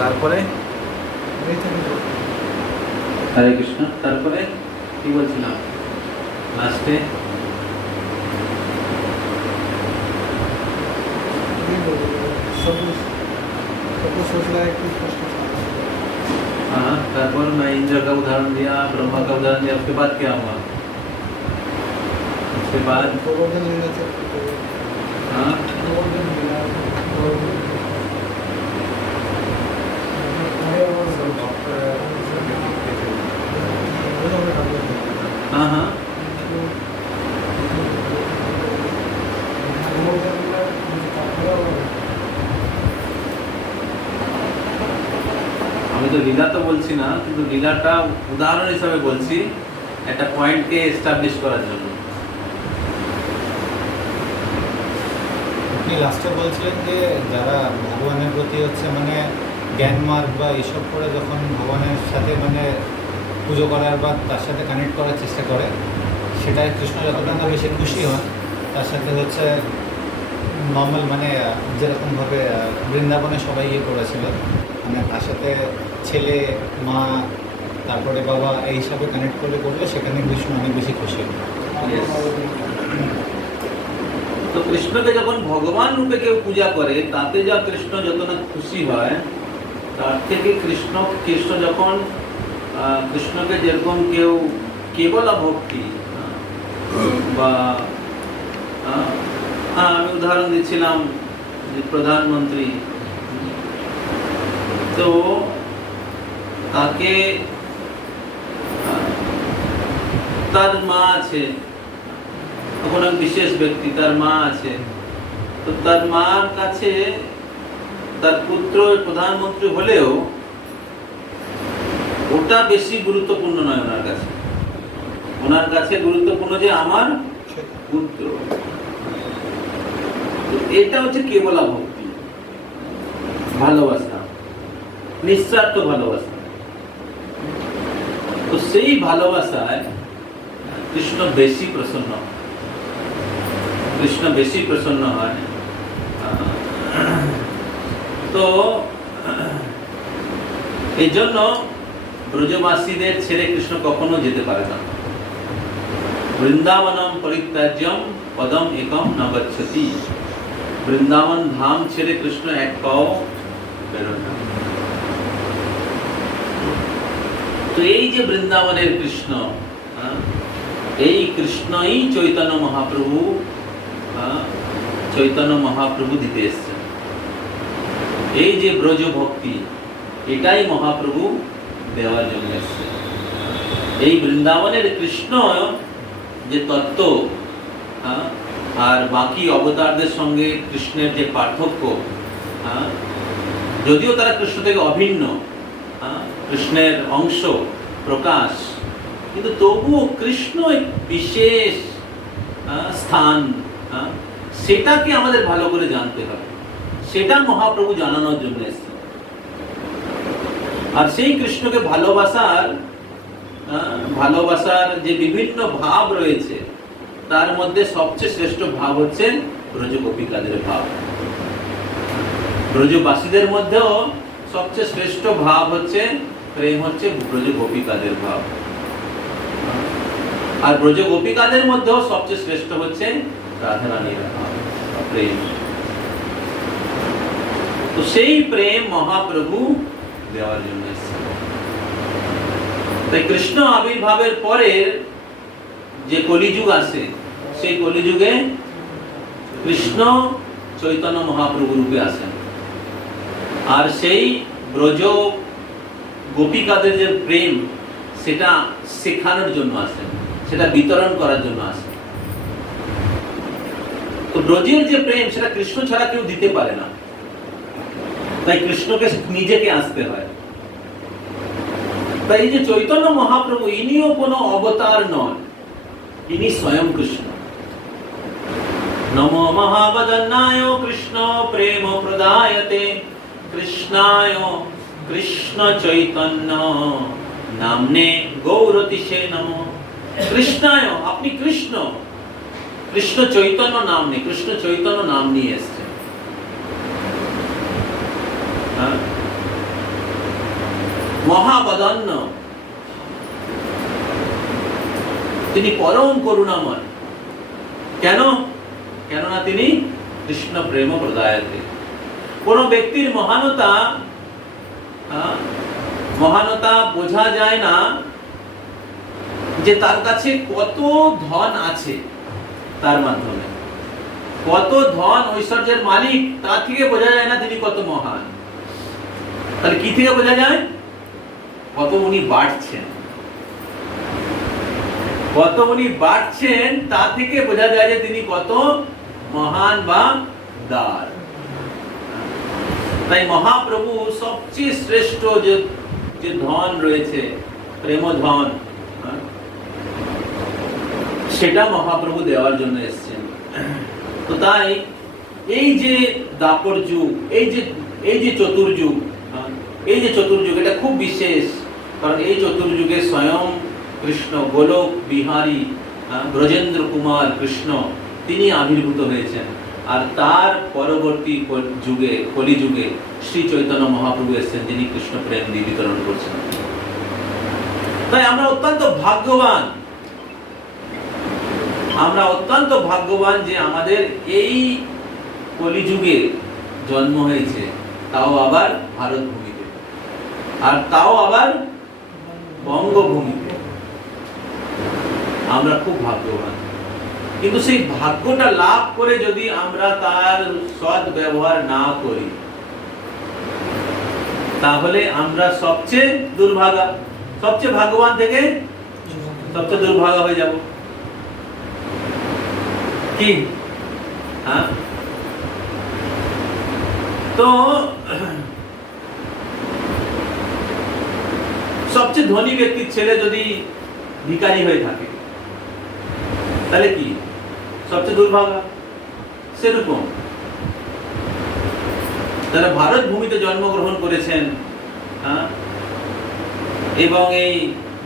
তারপরে হরে কৃষ্ণ, তারপরে কি বলছিলাম লাস্টে? नहीं बोलेगा, सब सबको सोच रहा है कि कृष्ण साधन। हाँ, तारपर मैं इंद्र का उदाहरण दिया, ब्रह्मा का उदाहरण दिया, उसके बाद क्या हुआ? उसके बाद गोवर्धन लीला चक्र को, हाँ, गोवर्धन लीला, हाँ, हाँ, আমি তো লীলা তো বলছি না, কিন্তু লীলাটা উদাহরণ হিসাবে বলছি একটা পয়েন্টকে এস্টাবলিশ করার জন্য। আপনি লাস্টে বলছিলেন যে যারা ভগবানের প্রতি হচ্ছে মানে জ্ঞান মার্গ বা এইসব করে যখন ভগবানের সাথে মানে পুজো করার বা তার সাথে কানেক্ট করার চেষ্টা করে, সেটাই কৃষ্ণ যতটা না বেশি খুশি হয় তার সাথে হচ্ছে নর্মাল মানে যেরকমভাবে বৃন্দাবনে সবাই ইয়ে করেছিল, মানে তার সাথে ছেলে মা তারপরে বাবা এই হিসাবে কানেক্ট করলে সেখানে কৃষ্ণ অনেক বেশি খুশি হয়। Yes. তো কৃষ্ণকে যখন ভগবান রূপে কেউ পূজা করে তাতে যা কৃষ্ণ যত না খুশি হয়, তার থেকে কৃষ্ণ যখন কৃষ্ণকে যেরকম কেউ কেবল ভক্তি বা আমি উদাহরণ দিচ্ছিলাম যে প্রধানমন্ত্রী, তো তাকে তার মা আছে, কোনো বিশেষ ব্যক্তি তার মা আছে, তো তার মার কাছে তার পুত্র প্রধানমন্ত্রী হলেও ওটা বেশি গুরুত্বপূর্ণ নয় ওনার কাছে। ওনার কাছে গুরুত্বপূর্ণ যে আমার পুত্র। তো এটা হচ্ছে কেবলা ভক্তি, ভালোবাসা, নিঃস্বার্থ ভালোবাসা। তো সেই ভালোবাসায় কৃষ্ণ বেশি প্রসন্ন হয়। কৃষ্ণ বেশি প্রসন্ন হয়। তো এই জন্য ব্রজবাসীদের ছেড়ে কৃষ্ণ কখনো যেতে পারে না। বৃন্দাবনম পরিত্যাজ্যম পদম একম ন গচ্ছতি। বৃন্দাবন ধাম ছেড়ে কৃষ্ণ এক পাও বেরোন না। তো এই যে বৃন্দাবনের কৃষ্ণ, এই কৃষ্ণই চৈতন্য মহাপ্রভু দিতে এসছে। এই যে ব্রজ ভক্তি, এটাই মহাপ্রভু দেওয়ার জন্য এসছে। এই বৃন্দাবনের কৃষ্ণ যে তত্ত্ব আর বাকি অবতারদের সঙ্গে কৃষ্ণের যে পার্থক্য, যদিও তারা কৃষ্ণ থেকে অভিন্ন, কৃষ্ণের অংশ প্রকাশ, কিন্তু তবুও কৃষ্ণ এক বিশেষ স্থান, সেটাকে আমাদের ভালো করে জানতে হবে। সেটা মহাপ্রভু জানানোর জন্য এসেছে। আর সেই কৃষ্ণকে ভালোবাসার যে বিভিন্ন ভাব রয়েছে, তার মধ্যে সবচেয়ে শ্রেষ্ঠ ভাব হচ্ছে ব্রজ গোপিকাদের ভাব। ব্রজবাসীদের মধ্যেও সবচেয়ে শ্রেষ্ঠ ভাব হচ্ছে প্রেম, হচ্ছে ব্রজ গোপিকাদের ভাব। আর ব্রজ গোপিকাদের মধ্যেও সবচেয়ে শ্রেষ্ঠ হচ্ছে রাধা রানীর ভাব, প্রেম। তো সেই প্রেম মহাপ্রভু দেওয়ার জন্য এসেছে। তাই কৃষ্ণ আবির্ভাবের পরে যে কলিযুগ আসে, সেই কলিযুগে কৃষ্ণ চৈতন্য মহাপ্রভু রূপে আসেন। আর সেই ব্রজ গোপিকাদের যে প্রেম, সেটা শেখানোর জন্য আসেন, সেটা বিতরণ করার জন্য আসেন। তো ব্রজের যে প্রেম, সেটা কৃষ্ণ ছাড়া কেউ দিতে পারে না। তাই কৃষ্ণকে নিজেকে আসতে হয়। তাই এই যে চৈতন্য মহাপ্রভু, ইনিও কোনো অবতার নন, ইনি স্বয়ং কৃষ্ণ। নমো মহাবদন্নায় কৃষ্ণ প্রেম প্রদায়তে কৃষ্ণায় কৃষ্ণ চৈতন্য নামনে গৌরতিশে নমো। কৃষ্ণায়, আপনি কৃষ্ণ, কৃষ্ণ চৈতন্য নাম নেই, কৃষ্ণ চৈতন্য নাম নিয়ে এসছে। মহাবদন্ন, তিনি পরম করুণাময়। কেননা তিনি কৃষ্ণ প্রেম প্রদায়তে। কোন ব্যক্তির মহানতা বোঝা যায় না যে তার কাছে কত ধন আছে, তার মাধ্যমে কত ধন ঐশ্বর্যের মালিক, তা থেকে বোঝা যায় না তিনি কত মহান। তাহলে কি থেকে বোঝা যায়? কত উনি বাড়ছেন, কত উনি বাড়ছেন তা থেকে বোঝা যায় যে তিনি কত মহান বা দার। তাই মহাপ্রভু সবচেয়ে শ্রেষ্ঠ যে ধন রয়েছে, প্রেম ধন, সেটা মহাপ্রভু দেওয়ার জন্য এসেছেন। তো তাই এই যে দাপর যুগ, এই যে চতুর্যুগ, এটা খুব বিশেষ। কারণ এই চতুর্যুগে স্বয়ং কৃষ্ণ, গোলক বিহারী ব্রজেন্দ্র কুমার কৃষ্ণ, তিনি আবির্ভূত হয়েছেন। আর তার পরবর্তী যুগে, কলিযুগে শ্রী চৈতন্য মহাপ্রভু এসেছেন, যিনি কৃষ্ণ প্রেম বিতরণ করছেন। তাই আমরা অত্যন্ত ভাগ্যবান যে আমাদের এই কলিযুগে জন্ম হয়েছে, তাও আবার ভারত ভূমিতে, আর তাও আবার বঙ্গভূমিতে। আমরা খুব ভাগ্যবান। কিন্তু সেই ভাগ্যটা লাভ করে যদি আমরা তার সৎ ব্যবহার না করি, তাহলে আমরা সবচেয়ে দুর্ভাগা, সবচেয়ে ভাগ্যবান থেকে সবচেয়ে দুর্ভাগা হয়ে যাব। কি তো সবচেয়ে ধনী ব্যক্তির ছেলে যদি ভিখারি হয়ে থাকে, তাহলে কি সবচেয়ে দুর্ভাগা। সেরকম যারা ভারত ভূমিতে জন্মগ্রহণ করেছেন, এবং এই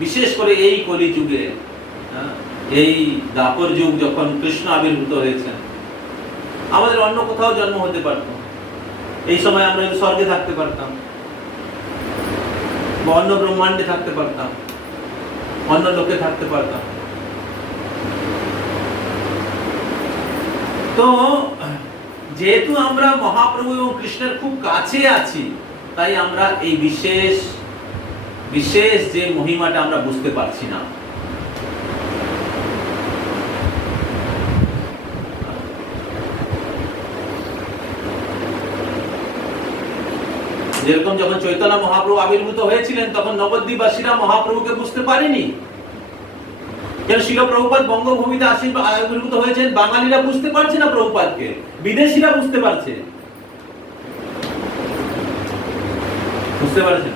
বিশেষ করে এই কলিযুগে, এই দাপর যুগ যখন কৃষ্ণ আবির্ভূত হয়েছেন, আমাদের অন্য কোথাও জন্ম হতে পারত। এই সময় আমরা স্বর্গে থাকতে পারতাম, বা অন্য ব্রহ্মাণ্ডে থাকতে পারতাম, অন্য লোকে থাকতে পারতাম। তো যেহেতু আমরা মহাপ্রভু এবং কৃষ্ণের খুব কাছে আছি, তাই আমরা এই বিশেষ যে মহিমাটা আমরা বুঝতে পারছি না। যেরকম যখন চৈতন্য মহাপ্রভু আবির্ভূত হয়েছিলেন, তখন নবদ্বীপবাসীরা মহাপ্রভুকে বুঝতে পারেনি। যেন শিল প্রভুপাদ বঙ্গভূমিতে আবির্ভূত হয়েছেন, বাঙালিরা বুঝতে পারছে না প্রভুপাদকে, বিদেশিরা বুঝতে পারছে। বুঝতে পারছেন?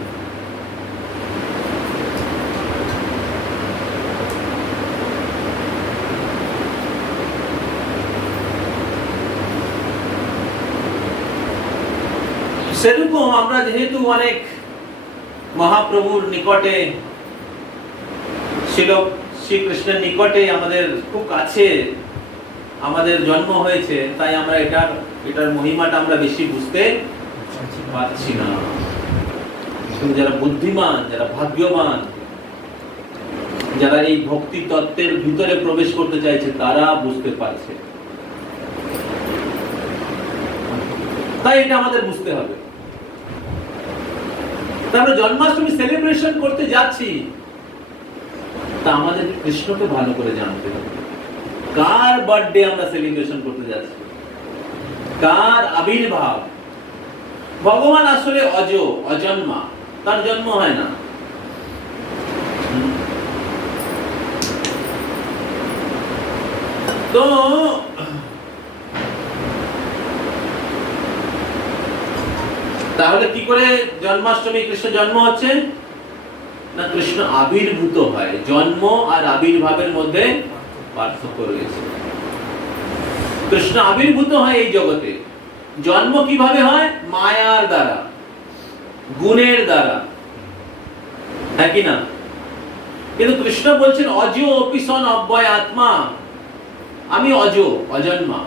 সেরকম আমরা যেহেতু অনেক মহাপ্রভুর নিকটে, শ্রীকৃষ্ণের নিকটে আমাদের খুব কাছে আমাদের জন্ম হয়েছে, তাই আমরা এটার মহিমাটা আমরা বেশি বুঝতে পারছি না। কিন্তু যারা বুদ্ধিমান, যারা ভাগ্যবান, যারা এই ভক্তি তত্ত্বের ভিতরে প্রবেশ করতে চাইছে, তারা বুঝতে পারছে। তাই এটা আমাদের বুঝতে হবে। আমরা জন্মাষ্টমী সেলিব্রেশন করতে যাচ্ছি, তা আমাদের কৃষ্ণকে ভালো করে জানতে হবে। কার বার্থডে আমরা সেলিব্রেশন করতে যাচ্ছি, কার আবির্ভাব। ভগবান আসলে অজন্মা, তার জন্ম হয় না। তো তাহলে কি করে জন্মাষ্টমী কৃষ্ণ জন্ম হচ্ছে না? কৃষ্ণ আবির্ভূত হয়। জন্ম আর আবির্ভাবের মধ্যে পার্থক্য রয়েছে। কৃষ্ণ আবির্ভূত হয় এই জগতে। জন্ম কিভাবে হয়? মায়ার দ্বারা, গুণের দ্বারা, হ্যাঁ কি না? কিন্তু কৃষ্ণ বলছেন অজ অপিসন অব্যয় আত্মা, আমি অজন্মা,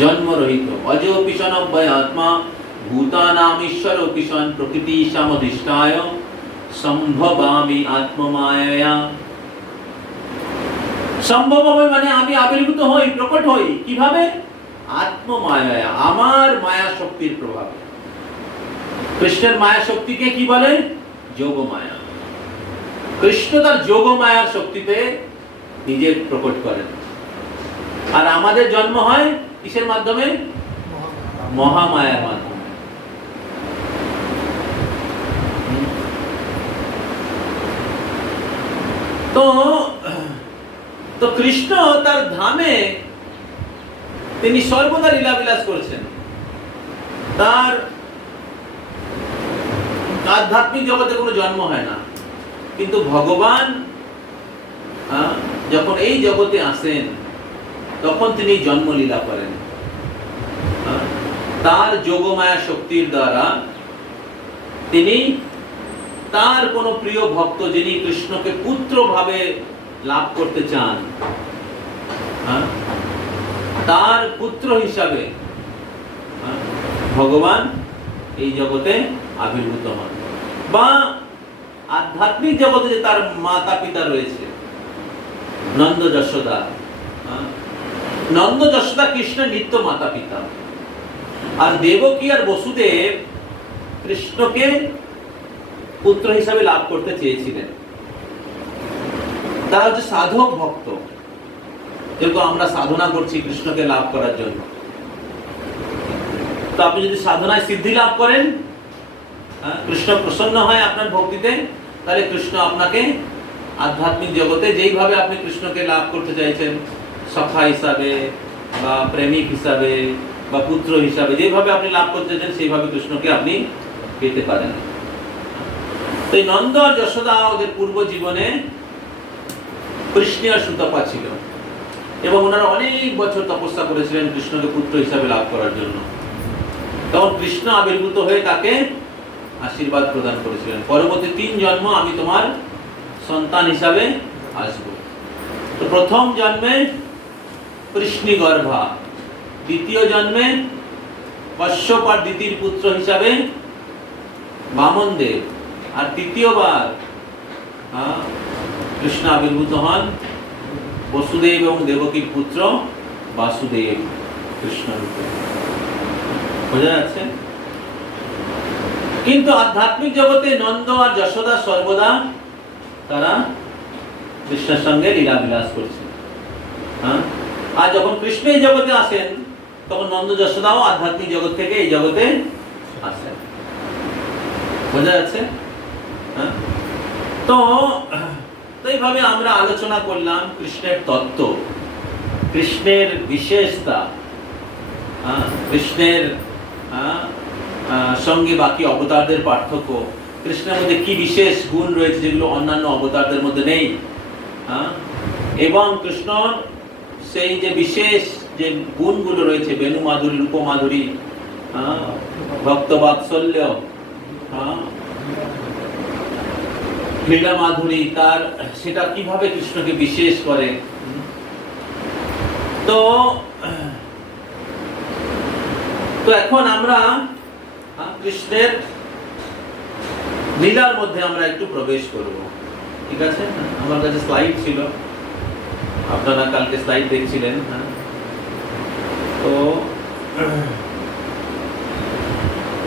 জন্মরহিত। অজ অপিসন অব্যয় আত্মা ভূতানাম ঈশ্বর অপিসন প্রকৃতি সমধিষ্ঠায় সম্ভবামি আত্মমায়া। সম্ভব হবে মানে আমি আবির্ভূত হই, প্রকট হই। কিভাবে? আত্মমায়া, আমার মায়া শক্তির প্রভাবে। কৃষ্ণের মায়া শক্তিকে কি বলে? যোগ মায়া। কৃষ্ণ তার যোগ মায়ার শক্তিতে নিজে প্রকট করেন। আর আমাদের জন্ম হয় কিসের মাধ্যমে? মহামায়ার মাধ্যমে। তো কৃষ্ণ তার ধামে তিনি সর্বদা লীলাবিলাস করেছেন। তার আধ্যাত্মিক জগতে কোনো জন্ম হয় না, কিন্তু ভগবান যখন এই জগতে আসেন তখন তিনি জন্মলীলা করেন। তার যোগমায়া শক্তির দ্বারা তিনি তার কোন প্রিয় ভক্ত যিনি কৃষ্ণকে পুত্র ভাবে লাভ করতে চান, তার পুত্র হিসাবে ভগবান এই জগতে আবির্ভূত হন। বা আধ্যাত্মিক জগতে যে তার মাতা পিতা রয়েছে, নন্দ যশোদা, নন্দ যশোদা কৃষ্ণের নিত্য মাতা পিতা। আর দেবকী আর বসুদেব কৃষ্ণকে পুত্র হিসাবে লাভ করতে চেয়েছিলেন। তারা হচ্ছে সাধক ভক্ত, যেরকম আমরা সাধনা করছি কৃষ্ণকে লাভ করার জন্য। তো আপনি যদি সাধনায় সিদ্ধি লাভ করেন, কৃষ্ণ প্রসন্ন হয় আপনার ভক্তিতে, তাহলে কৃষ্ণ আপনাকে আধ্যাত্মিক জগতে যেইভাবে আপনি কৃষ্ণকে লাভ করতে চাইছেন, সখা হিসাবে বা প্রেমিক হিসাবে বা পুত্র হিসাবে যেভাবে আপনি লাভ করতে চান, সেইভাবে কৃষ্ণকে আপনি পেতে পারেন। তো এই নন্দ আর যশোদা ওদের পূর্ব জীবনে কৃষ্ণ আর সুতপা ছিল, এবং ওনারা অনেক বছর তপস্যা করেছিলেন কৃষ্ণকে পুত্র হিসাবে লাভ করার জন্য। তখন কৃষ্ণ আবির্ভূত হয়ে তাকে আশীর্বাদ প্রদান করেছিলেন, পরবর্তী 3 জন্ম আমি তোমার সন্তান হিসাবে আসব। তো প্রথম জন্মে কৃষ্ণী গর্ভা, দ্বিতীয় জন্মে কশ্যপ আর দিতির পুত্র হিসাবে বামন দেব, আর তৃতীয়বার কৃষ্ণ আবির্ভূত হন বসুদেব এবং দেবকীর পুত্র বাসুদেব কৃষ্ণ রূপে। বোঝা যাচ্ছে? কিন্তু আধ্যাত্মিক জগতে নন্দ আর যশোদা সর্বদা তারা কৃষ্ণের সঙ্গে লীলাবিলাস করছে। আর যখন কৃষ্ণ এই জগতে আসেন, তখন নন্দ যশোদাও আধ্যাত্মিক জগৎ থেকে এই জগতে আসেন। বোঝা যাচ্ছে? তো এইভাবে আমরা আলোচনা করলাম কৃষ্ণের তত্ত্ব, কৃষ্ণের বিশেষতা, কৃষ্ণের সঙ্গে বাকি অবতারদের পার্থক্য, কৃষ্ণের মধ্যে কি বিশেষ গুণ রয়েছে যেগুলো অন্যান্য অবতারদের মধ্যে নেই, এবং কৃষ্ণ সেই যে বিশেষ যে গুণগুলো রয়েছে, বেণু মাধুরী, রূপ মাধুরী, ভক্ত বাৎসল্য, লীলা মাধুরী, তার সেটা কিভাবে কৃষ্ণকে বিশেষ করে। তো এখন আমরা কৃষ্ণের লীলার মধ্যে আমরা একটু প্রবেশ করব। ঠিক আছে? আমার কাছে স্লাইড ছিল, আপনারা কালকে স্লাইড দেখছিলেন।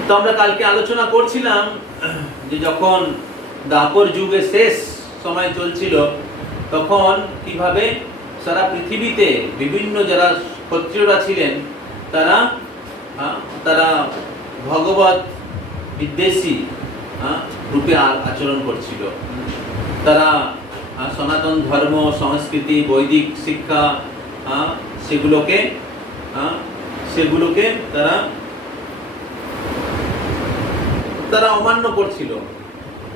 তো আমরা কালকে আলোচনা করছিলাম যে যখন দ্বাপর যুগে শেষ সময় চলছিল, তখন কিভাবে সারা পৃথিবীতে বিভিন্ন যারা ক্ষত্রিয়রা ছিলেন তারা ভগবত বিদ্বেষী রূপে আচরণ করছিল। তারা সনাতন ধর্ম, সংস্কৃতি, বৈদিক শিক্ষা সেগুলোকে তারা অমান্য করছিল,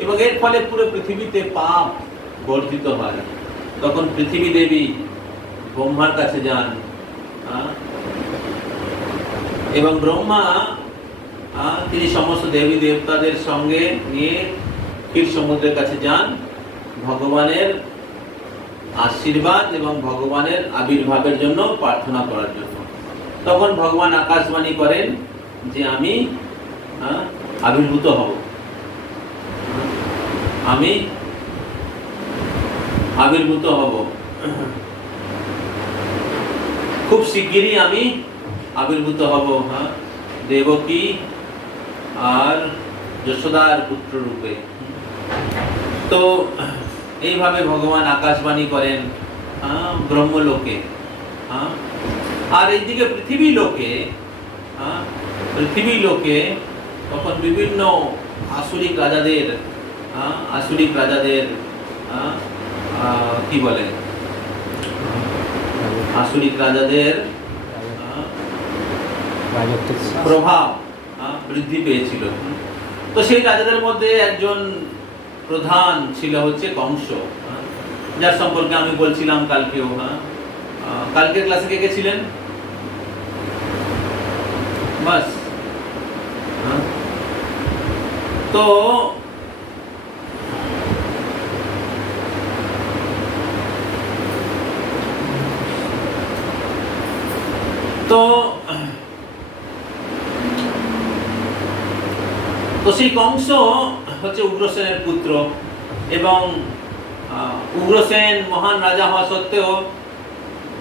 এবং এর ফলে পুরো পৃথিবীতে পাপ বর্ধিত হয়। তখন পৃথিবী দেবী ব্রহ্মার কাছে যান, এবং ব্রহ্মা তিনি সমস্ত দেবী দেবতাদের সঙ্গে নিয়ে ক্ষীর সমুদ্রের কাছে যান ভগবানের আশীর্বাদ এবং ভগবানের আবির্ভাবের জন্য প্রার্থনা করার জন্য। তখন ভগবান আকাশবাণী করেন যে আমি আবির্ভূত হব, আমি আবির্ভূত হব, খুব শিগগিরই আমি আবির্ভূত হব, হ্যাঁ, দেবকী আর যশোদার পুত্র রূপে। তো এইভাবে ভগবান আকাশবাণী করেন ব্রহ্মলোকে, আর এইদিকে পৃথিবী লোকে তখন বিভিন্ন আসুরিক রাজাদের কি বলে, আসুরিক রাজাদের প্রভাব বৃদ্ধি পেয়েছিল। তো সেই রাজাদের মধ্যে একজন প্রধান ছিল হচ্ছে কংস, যার সম্পর্কে আমি বলছিলাম কালকেও। কালকের ক্লাসে কে কে ছিলেন? বাস। তো সেই কংস হচ্ছে উগ্রসেনের পুত্র, এবং উগ্রসেন মহান রাজা হওয়া সত্ত্বেও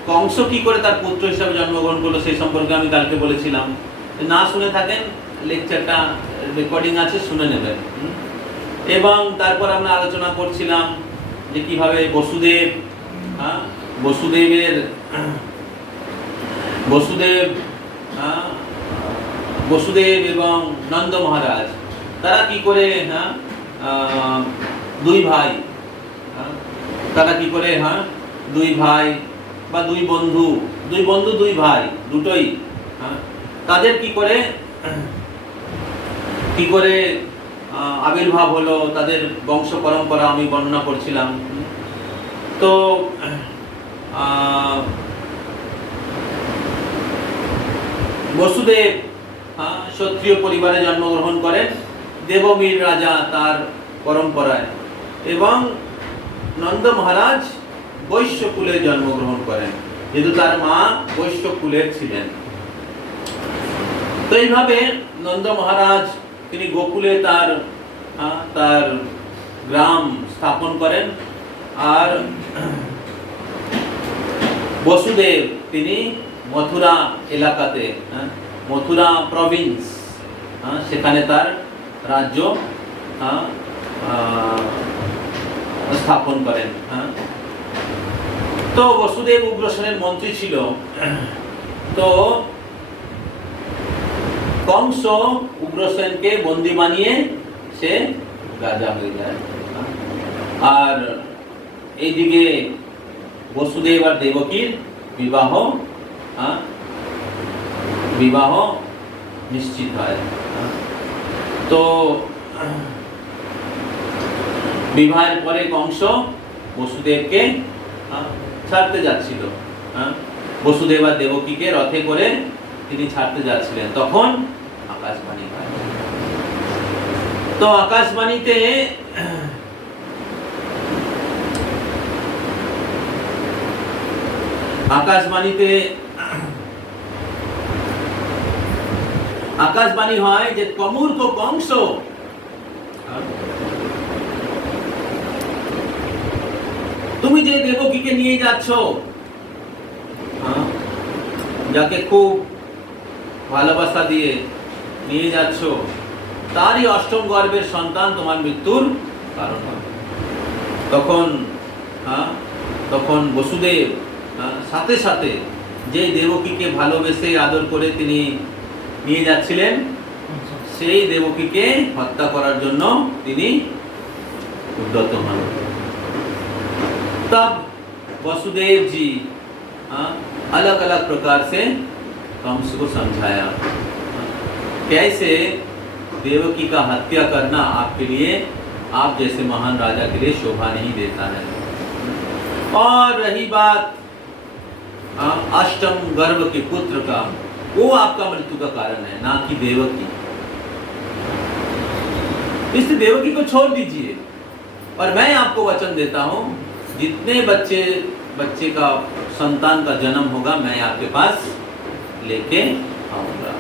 কংস কি করে তার পুত্র হিসাবে জন্মগ্রহণ করলো সেই সম্পর্কে আমি কালকে বলেছিলাম। না শুনে থাকেন, লেকচারটা রেকর্ডিং আছে, শুনে নেবেন। এবং তারপর আমরা আলোচনা করছিলাম যে কিভাবে বসুদেব এবং নন্দ মহারাজ তারা কি করে দুই ভাই বা দুই বন্ধু দুই ভাই দুটোই তাদের কি করে আবির্ভাব হলো, তাদের বংশ পরম্পরা আমি বর্ণনা করছিলাম। তো বসুদেব ক্ষত্রিয় পরিবারে জন্মগ্রহণ করেন, দেবমীর রাজা তার পরম্পরায়, এবং নন্দ মহারাজ বৈশ্য কুলে জন্মগ্রহণ করেন, যেহেতু তার মা বৈশ্য কুলের ছিলেন। তো এইভাবে নন্দ মহারাজ তিনি গোকুলে তার গ্রাম স্থাপন করেন, আর বসুদেব তিনি মথুরা এলাকাতে, মথুরা প্রভিন্স, সেখানে তার রাজ্য স্থাপন করেন। তো বসুদেব উগ্রসেনের মন্ত্রী ছিল। তো কংস উগ্রসেনকে বন্দী বানিয়ে সে রাজা হয়ে যায়, আর এইদিকে বসুদেব আর দেবকীর বিবাহ নিশ্চিত হয়। তো বিবাহের পরে কংস বসুদেবকে ছাড়তে যাচ্ছিল, বসুদেব আর দেবকীকে রথে করে তিনি ছাড়তে যাচ্ছিলেন, তখন আকাশবাণী হয়। তো আকাশবাণীতে আকাশবাণী হয় যে কমূর্খ কংস তুমি যে দেবকীকে নিয়ে যাচ্ছ, যাকে খুব ভালোবাসা দিয়ে নিয়ে যাচ্ছ, তারই অষ্টম গর্ভের সন্তান তোমার মৃত্যুর কারণ হবে। তখন বসুদেব সাথে সাথে যে দেবকীকে ভালোবেসে আদর করে তিনি নিয়ে যাচ্ছিলেন, সেই দেবকীকে হত্যা করার জন্য তিনি उद्यत हन। तब वसुदेव जी अलग अलग प्रकार से कंस को समझाया कैसे देवकी का हत्या करना आपके लिए, आप जैसे महान राजा के लिए शोभा नहीं देता है। और रही बात अष्टम गर्भ के पुत्र का, वो आपका मृत्यु का कारण है, ना कि देवकी। इसलिए देवकी को छोड़ दीजिए और मैं आपको वचन देता हूं, जितने बच्चे का संतान का जन्म होगा मैं आपके पास लेके आऊंगा।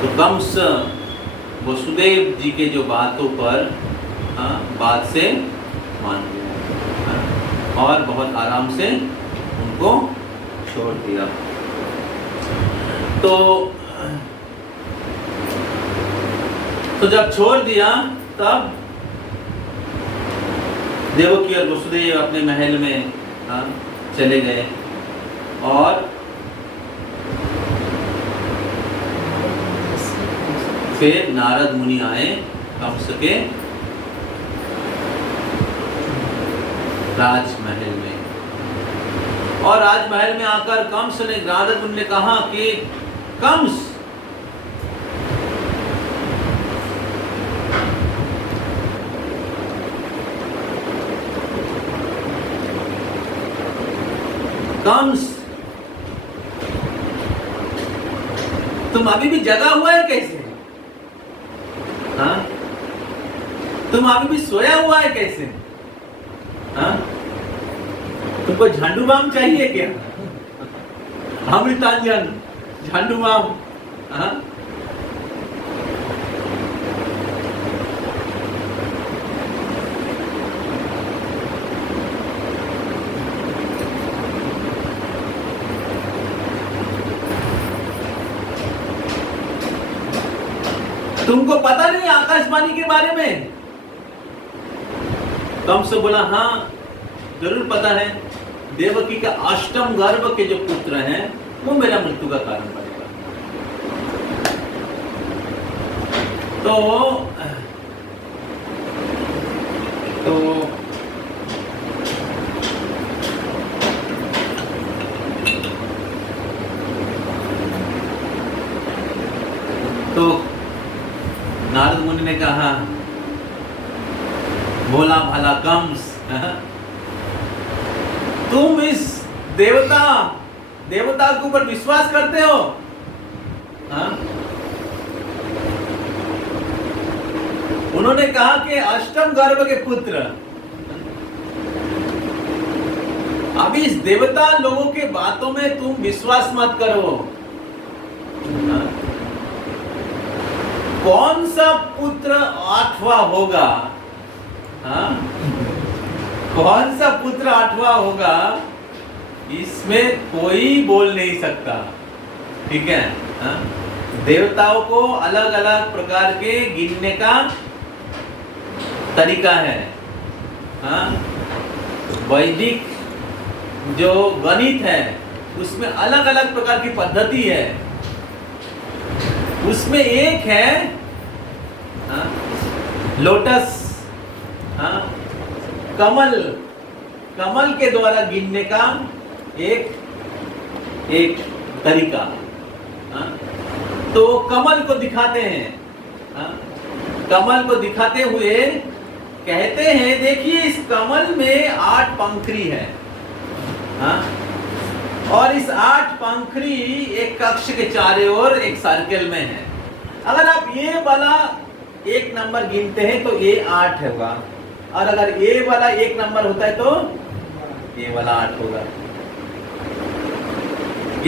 तो कंस वसुदेव जी के जो बातों पर बात से मान गया और बहुत आराम से उनको छोड़ दिया। तो जब छोड़ दिया तब देवकी और वसुदेव अपने महल में चले गए और फिर नारद मुनि आए कंस के राजमहल में, और राजमहल में आकर कंस ने नारद मुनि ने कहा कि कंस, कंस तुम अभी भी जगा हुआ है कैसे? हाँ, तुम अभी भी सोया हुआ है कैसे? हाँ, तुमको झंडू बाम चाहिए क्या? अमृतांजन, झंडू बाम? हाँ, तुमको पता नहीं आकाशवाणी के बारे में? कंस बोला हाँ जरूर पता है, देवकी का अष्टम गर्भ के जो पुत्र हैं वो मेरा मृत्यु का कारण बनेगा। तो नारद मुनि ने कहा, भोला भाला कंस, तुम इस देवता के ऊपर विश्वास करते हो? हाँ? उन्होंने कहा कि अष्टम गर्भ के पुत्र, अभी इस देवता लोगों के बातों में तुम विश्वास मत करो। हाँ? कौन सा पुत्र आठवां होगा? हाँ? कौन सा पुत्र आठवां होगा इसमें कोई बोल नहीं सकता। ठीक है? हाँ? देवताओं को अलग अलग प्रकार के गिनने का तरीका है। हाँ? वैदिक जो गणित है उसमें अलग अलग प्रकार की पद्धति है। उसमें एक है लोटस, कमल के द्वारा गिनने का एक तरीका। तो कमल को दिखाते हैं, कमल को दिखाते हुए कहते हैं देखिए इस कमल में 8 पंखुड़ी है, और इस 8 पंखुड़ी एक कक्ष के चारों ओर एक सर्कल में है। अगर आप ये वाला एक नंबर गिनते हैं तो ये 8 होगा, और अगर ये वाला एक नंबर होता है तो ये वाला 8 होगा।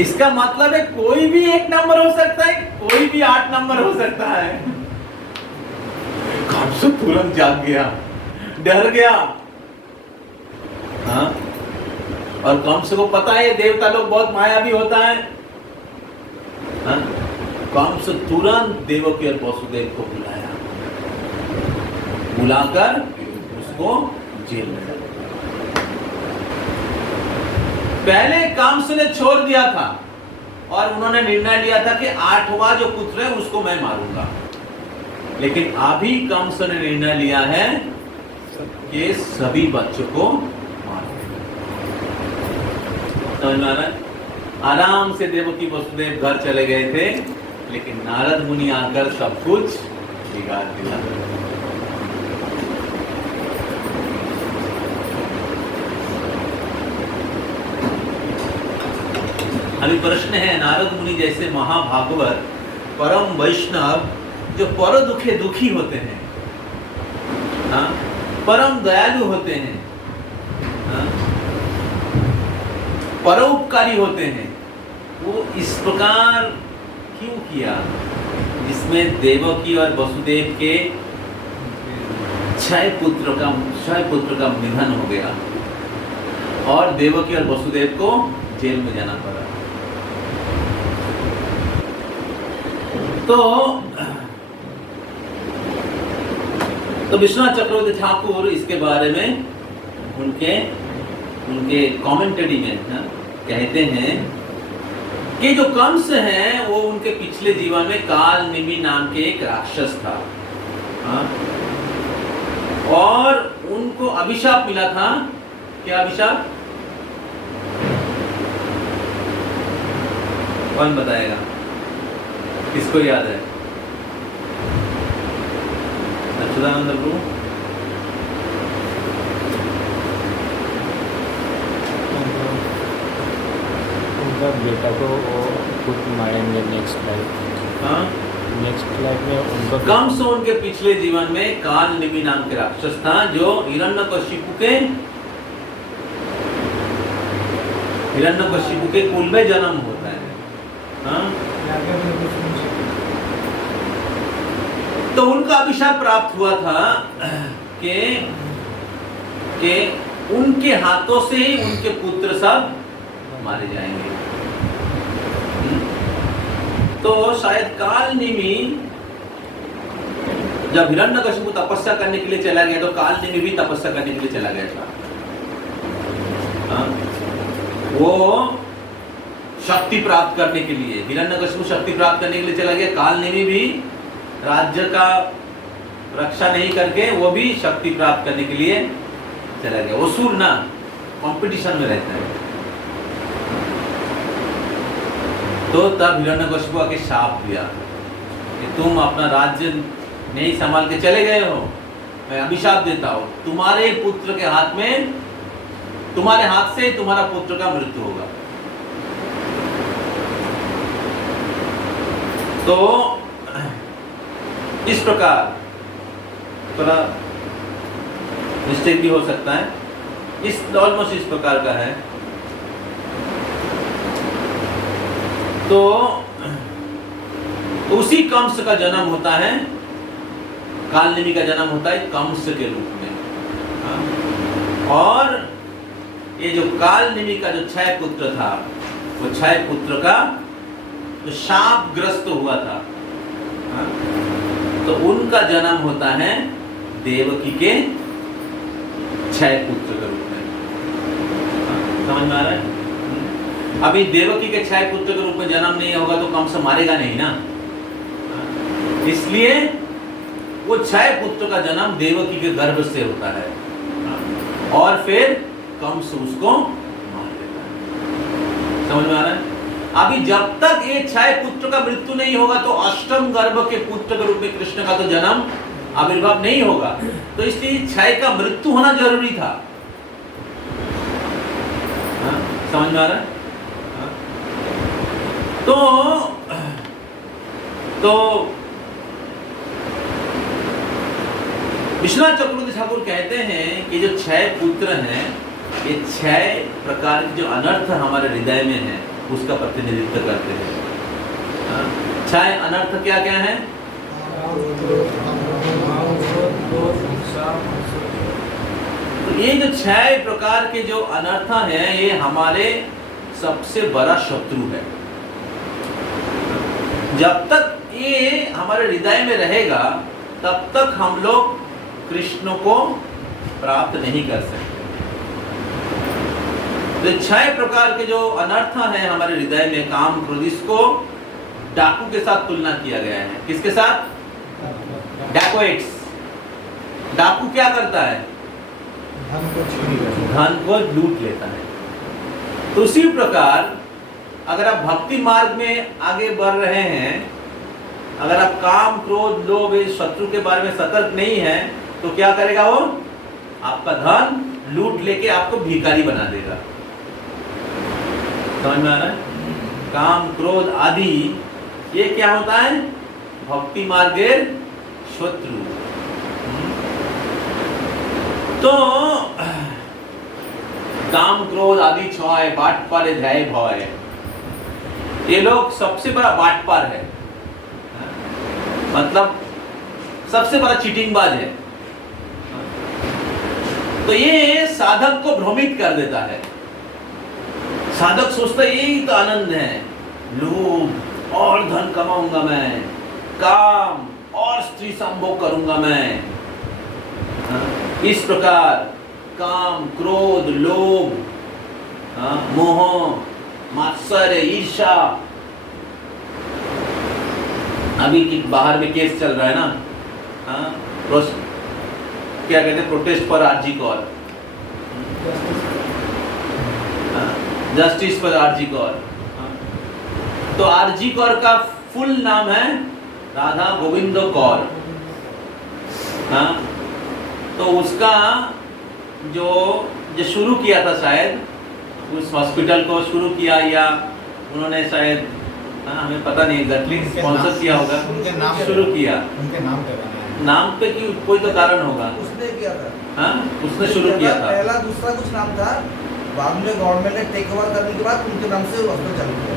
इसका मतलब है कोई भी एक नंबर हो सकता है, कोई भी 8 नंबर हो सकता है। कंस तुरंत जाग गया, डर गया। हाँ? और कंस को पता है देवता लोग बहुत मायावी होता है। हाँ? कंस तुरंत देवकी और वसुदेव को बुलाया, बुलाकर उसको जेल में डाला। पहले कंस ने छोड़ दिया था और उन्होंने निर्णय लिया था कि 8वां जो पुत्र है उसको मैं मारूंगा, लेकिन अभी कंस ने निर्णय लिया है कि सभी बच्चों को मारूंगा। समझ में आ रहा है? आराम से देवकी वसुदेव घर चले गए थे, लेकिन नारद मुनि आकर सब कुछ बिगाड़ दिया। अभी प्रश्न है, नारद मुनि जैसे महाभागवत परम वैष्णव जो पर दुखे दुखी होते हैं, हाँ? परम दयालु होते हैं, हाँ? परोपकारी होते हैं, वो इस प्रकार क्यों किया जिसमें देवकी और वसुदेव के 6 पुत्र का निधन हो गया और देवकी और वसुदेव को जेल में जाना पड़ा। तो विश्वनाथ चक्रवर्ती ठाकुर इसके बारे में उनके कमेंटरी में कहते हैं कि जो कंस है वो उनके पिछले जीवन में काल निमि नाम के एक राक्षस था, और उनको अभिशाप मिला था। क्या अभिशाप? कौन बताएगा? किसको याद है? अच्युतानंद प्रभु। उनका बेटा को वो खुद मारेंगे नेक्स्ट लाइफ। हाँ, नेक्स्ट लाइफ में उनको कंस उनके पिछले जीवन में काल निमि नाम के राक्षस था, जो हिरण्यकशिपु के कुल में जन्म होता है। हाँ? तो उनका अभिशाप प्राप्त हुआ था कि उनके हाथों से ही उनके पुत्र सब मारे जाएंगे। तो शायद काल निमि जब हिरण्यकशिपु तपस्या करने के लिए चला गया, तो काल निमि भी तपस्या करने के लिए चला गया था। वो शक्ति प्राप्त करने के लिए, हिरण्यकशिपु शक्ति प्राप्त करने के लिए चला गया। काल निमि भी राज्य का रक्षा नहीं करके वो भी शक्ति प्राप्त करने के लिए चला गया। वो सूर ना कंपटीशन में रहता है। तो तब हिरण्यकशिपु आके शाप दिया कि तुम अपना राज्य नहीं संभाल के चले गए हो, मैं अभिशाप देता हूं, तुम्हारे पुत्र के हाथ में, तुम्हारे हाथ से तुम्हारा पुत्र का मृत्यु होगा। तो इस प्रकार थोड़ा मिस्टेक भी हो सकता है, इस ऑलमोस्ट इस प्रकार का है। तो उसी कंस का जन्म होता है, काल निमि का जन्म होता है कंस के रूप में। और ये जो काल निमि का जो 6 पुत्र था, वो 6 पुत्र का जो शाप ग्रस्त हुआ था, तो उनका जन्म होता है देवकी के 6 पुत्र के रूप में। समझ में आ रहा है? अभी देवकी के 6 पुत्र के रूप में जन्म नहीं होगा तो कंस मारेगा नहीं ना, इसलिए वो 6 पुत्र का जन्म देवकी के गर्भ से होता है, और फिर कंस उसको मार देता है। समझ में आ रहा है? अभी जब तक ये 6 पुत्र का मृत्यु नहीं होगा, तो अष्टम गर्भ के पुत्र के रूप में कृष्ण का तो जन्म आविर्भाव नहीं होगा। तो इसलिए 6 का मृत्यु होना जरूरी था। समझ में आ रहा है? तो विश्वनाथ चक्रवर्ती ठाकुर कहते हैं कि जो 6 पुत्र हैं, ये 6 प्रकार के जो अनर्थ हमारे हृदय में है, उसका प्रतिनिधित्व करते हैं। 6 अनर्थ क्या क्या है? तो ये जो 6 प्रकार के जो अनर्थ हैं, ये हमारे सबसे बड़ा शत्रु है। जब तक ये हमारे हृदय में रहेगा, तब तक हम लोग कृष्ण को प्राप्त नहीं कर सकते। तो 6 प्रकार के जो अनर्थ हैं हमारे हृदय में, काम क्रोध, इसको डाकू के साथ तुलना किया गया है। किसके साथ? डैकोइट्स। डाकू क्या करता है? धन को लूट लेता है। तो उसी प्रकार अगर आप भक्ति मार्ग में आगे बढ़ रहे हैं, अगर आप काम क्रोध लोभ शत्रु के बारे में सतर्क नहीं है, तो क्या करेगा वो? आपका धन लूट लेके आपको भिखारी बना देगा। समझ में आ रहा है? काम क्रोध आदि ये क्या होता है? भक्ति मार्गेर शत्रु। तो काम क्रोध आदि छय बाटपारे ध्याय भय, ये लोग सबसे बड़ा बाटपार है, मतलब सबसे बड़ा चीटिंगबाज है। तो ये साधक को भ्रमित कर देता है। साधक सोचता है यही तो आनंद है, लोभ और धन कमाऊंगा मैं, काम और स्त्री संभोग करूंगा मैं। हाँ, इस प्रकार काम, क्रोध, लोभ, हाँ, मोह, मात्सर्य, ईर्ष्या। अभी की बाहर में केस चल रहा है ना, हाँ, क्या कहते हैं, protest for RG Kar, justice for RG Kar. तो आरजी कौर का फुल नाम है राधा गोविंद कौर। हाँ, तो उसका जो शुरू किया था, शायद उस हॉस्पिटल को शुरू किया या उन्होंने शायद, हाँ, हमें पता नहीं एग्जैक्टली, स्पॉन्सर किया होगा, उनके नाम शुरू किया। उनके नाम पे बनाया। नाम पे की कोई तो कारण होगा। उसने किया था। हाँ, उसने शुरू किया था। पहला दूसरा कुछ नाम था, बाद में गवर्नमेंट ने टेक ओवर करने के बाद उनके नाम से हॉस्पिटल चालू किया।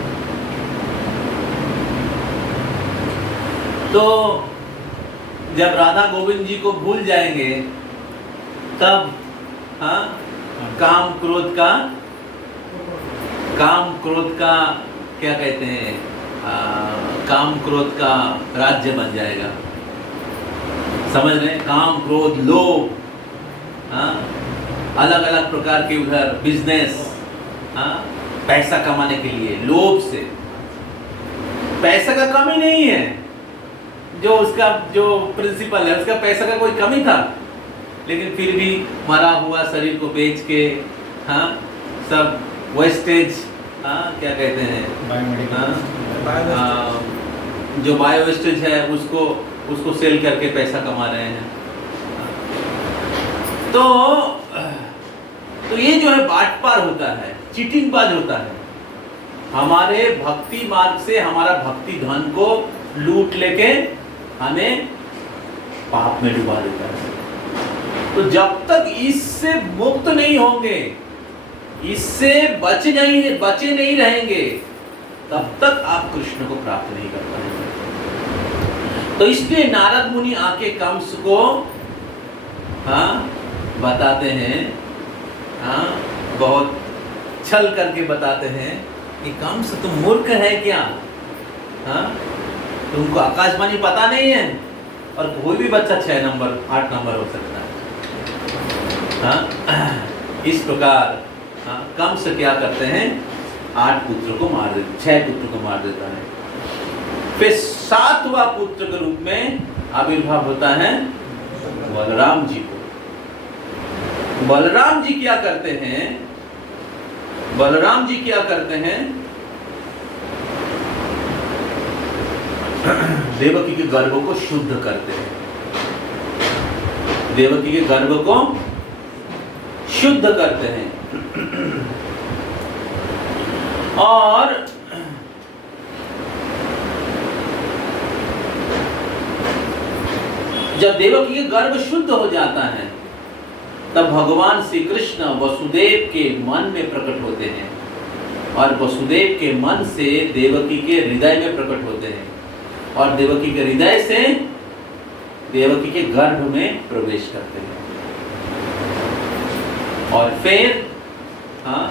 तो जब राधा गोविंद जी को भूल जाएंगे तब, हाँ, काम क्रोध का क्या कहते हैं, काम क्रोध का राज्य बन जाएगा। समझ रहे? काम क्रोध लोभ, हाँ, अलग अलग प्रकार के उधर बिजनेस, हाँ, पैसा कमाने के लिए लोभ से। पैसा का कमी नहीं है, जो उसका जो प्रिंसिपल है उसका पैसा का कोई कमी था, लेकिन फिर भी मरा हुआ शरीर को बेच के, हाँ, सब वेस्टेज, हाँ, क्या कहते हैं, जो बायो वेस्टेज है उसको सेल करके पैसा कमा रहे हैं। तो ये जो है बाटपार होता है, चीटिंगबाज होता है, हमारे भक्ति मार्ग से हमारा भक्ति धन को लूट लेके हमें पाप में डुबा देता है। तो जब तक इससे मुक्त नहीं होंगे, इससे बचे नहीं रहेंगे, तब तक आप कृष्ण को प्राप्त नहीं कर पाएंगे। तो इसलिए नारद मुनि आके कंस को, हाँ, बताते हैं, हाँ, बहुत छल करके बताते हैं कि कंस तुम मूर्ख है क्या? हाँ, तुमको आकाशवाणी पता नहीं है? और कोई भी बच्चा 6 नंबर 8 नंबर हो सकता है। हाँ, इस प्रकार, हाँ, कंस क्या करते हैं, 8 पुत्र को मार देते, 6 पुत्र को मार देता है। फिर 7वां पुत्र के रूप में आविर्भाव होता है बलराम जी को। बलराम जी क्या करते हैं? बलराम जी क्या करते हैं? देवकी के गर्भ को शुद्ध करते हैं। देवकी के गर्भ को शुद्ध करते हैं। और जब देवकी के गर्भ शुद्ध हो जाता है, तब भगवान श्री कृष्ण वसुदेव के मन में प्रकट होते हैं और वसुदेव के मन से देवकी के हृदय में प्रकट होते हैं और देवकी के हृदय से देवकी के गर्भ में प्रवेश करते हैं। और फिर, हाँ,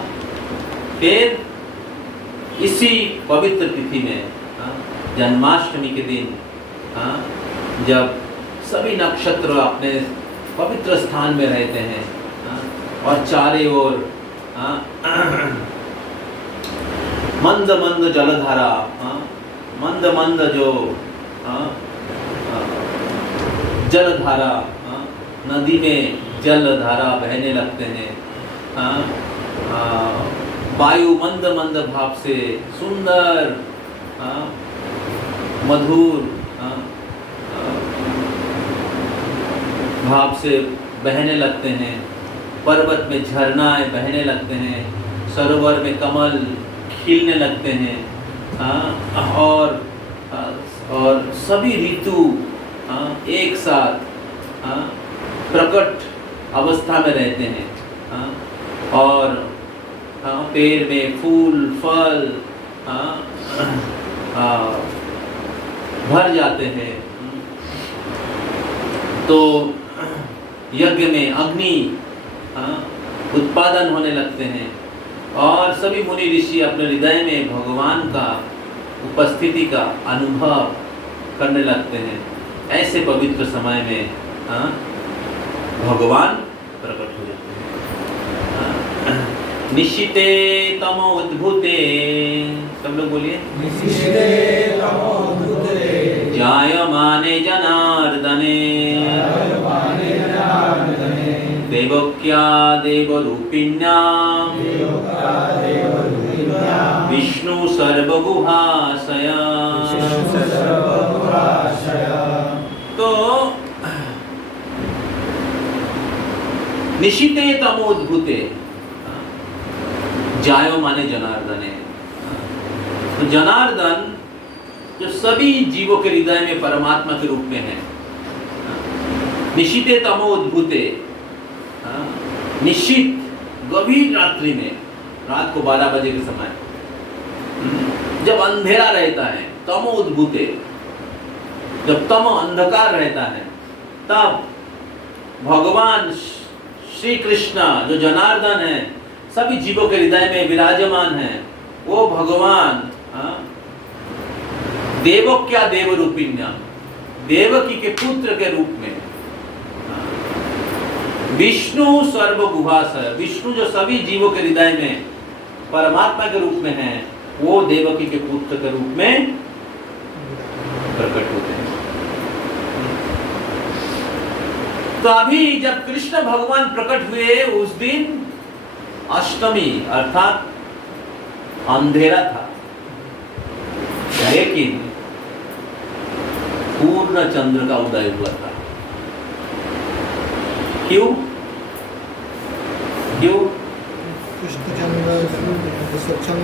फिर इसी पवित्र तिथि में, हाँ, जन्माष्टमी के दिन, हाँ, जब सभी नक्षत्र अपने पवित्र स्थान में रहते हैं, हाँ, और चारे ओर, हाँ, मंद मंद जलधारा, हाँ, मंद मंद जो, हाँ, जलधारा, हाँ, नदी में जलधारा बहने लगते हैं, हाँ, वायु मंद मंद भाव से सुंदर, हाँ, मधुर, हाँ, भाव से बहने लगते हैं। पर्वत में झरनाएं बहने लगते हैं, सरोवर में कमल खिलने लगते हैं, हाँ, और सभी ऋतु, हाँ, एक साथ, हाँ, प्रकट अवस्था में रहते हैं, हाँ, और, हाँ, पेड़ में फूल फल, हाँ, भर जाते हैं। तो यज्ञ में अग्नि, हाँ, उत्पादन होने लगते हैं और सभी मुनि ऋषि अपने हृदय में भगवान का उपस्थिति का अनुभव करने लगते हैं, ऐसे पवित्र समय में भगवान प्रकट हो जाते हैं। निशिते तमो उद्भूते, सब लोग बोलिए, निशिते तमो उद्भूते जायमाने जनार्दने देवक्या देवरूपिण्यां विष्णु सर्वगुहाशया। तो निशिते तमोद्भूते जायो माने जनार्दने। तो जनार्दन जो सभी जीवों के हृदय में परमात्मा के रूप में है। निशिते तमोद्भूते, निश्चित गभीर रात्रि में, रात को 12 बजे के समय जब अंधेरा रहता है, तमोद्भूते, जब तम अंधकार रहता है, तब भगवान श्री कृष्ण जो जनार्दन है, सभी जीवों के हृदय में विराजमान है, वो भगवान देवक्या देवरूपिण्या, देवकी के पुत्र के रूप में, विष्णु सर्वगुहाशय, विष्णु जो सभी जीवों के हृदय में परमात्मा के रूप में है, वो देवकी के पुत्र के रूप में प्रकट होते हैं। तो अभी जब कृष्ण भगवान प्रकट हुए उस दिन अष्टमी अर्थात अंधेरा था, लेकिन पूर्ण चंद्र का उदय हुआ था। क्यों? क्यों? कृष्ण चंद्र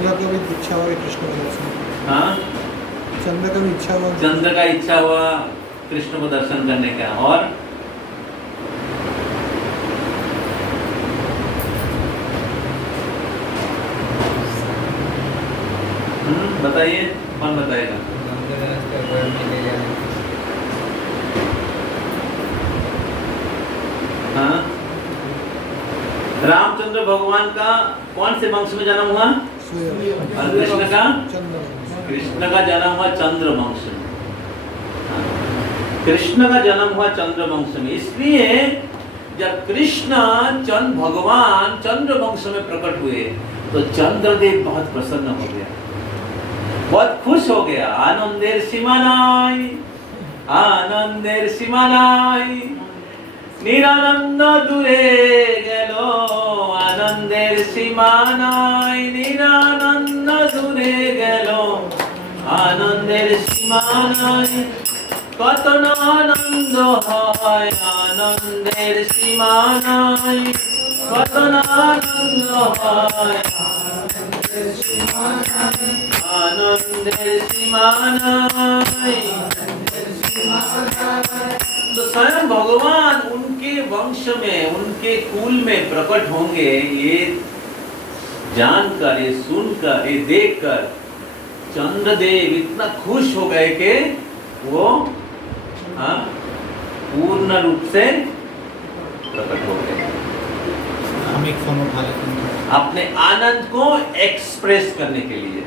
का भी इच्छा हुआ कृष्ण को दर्शन। हाँ, चंद्र का भी इच्छा हुआ, चंद्र का इच्छा हुआ कृष्ण को दर्शन करने का। और बताइए, कौन बताएगा? हाँ, रामचंद्र भगवान का कौन से वंश में जन्म हुआ? और कृष्ण का? कृष्ण का जन्म हुआ चंद्र वंश में। कृष्ण का जन्म हुआ चंद्र वंश में। इसलिए जब कृष्ण भगवान चंद्र वंश में प्रकट हुए तो चंद्रदेव बहुत प्रसन्न हो गया, बहुत खुश हो गया। आनंदेर सीमा নাই, आनंदेर सीमा নাই, निरानंद दूरे गेलो, आनंदेर सीमा নাই, निरानंद दूरे गेलो, आनंदेर सीमा নাই, কত না আনন্দ হয়, আনন্দের সীমা নাই, কত না আনন্দ হয়, আনন্দের সীমা নাই, আনন্দের সীমা নাই। तो स्वयं भगवान उनके वंश में, उनके कुल में प्रकट होंगे, ये जानकर, ये सुनकर, ये देखकर चंद्रदेव इतना खुश हो गए कि वो पूर्ण रूप से प्रकट हो गए। अपने आनंद को एक्सप्रेस करने के लिए।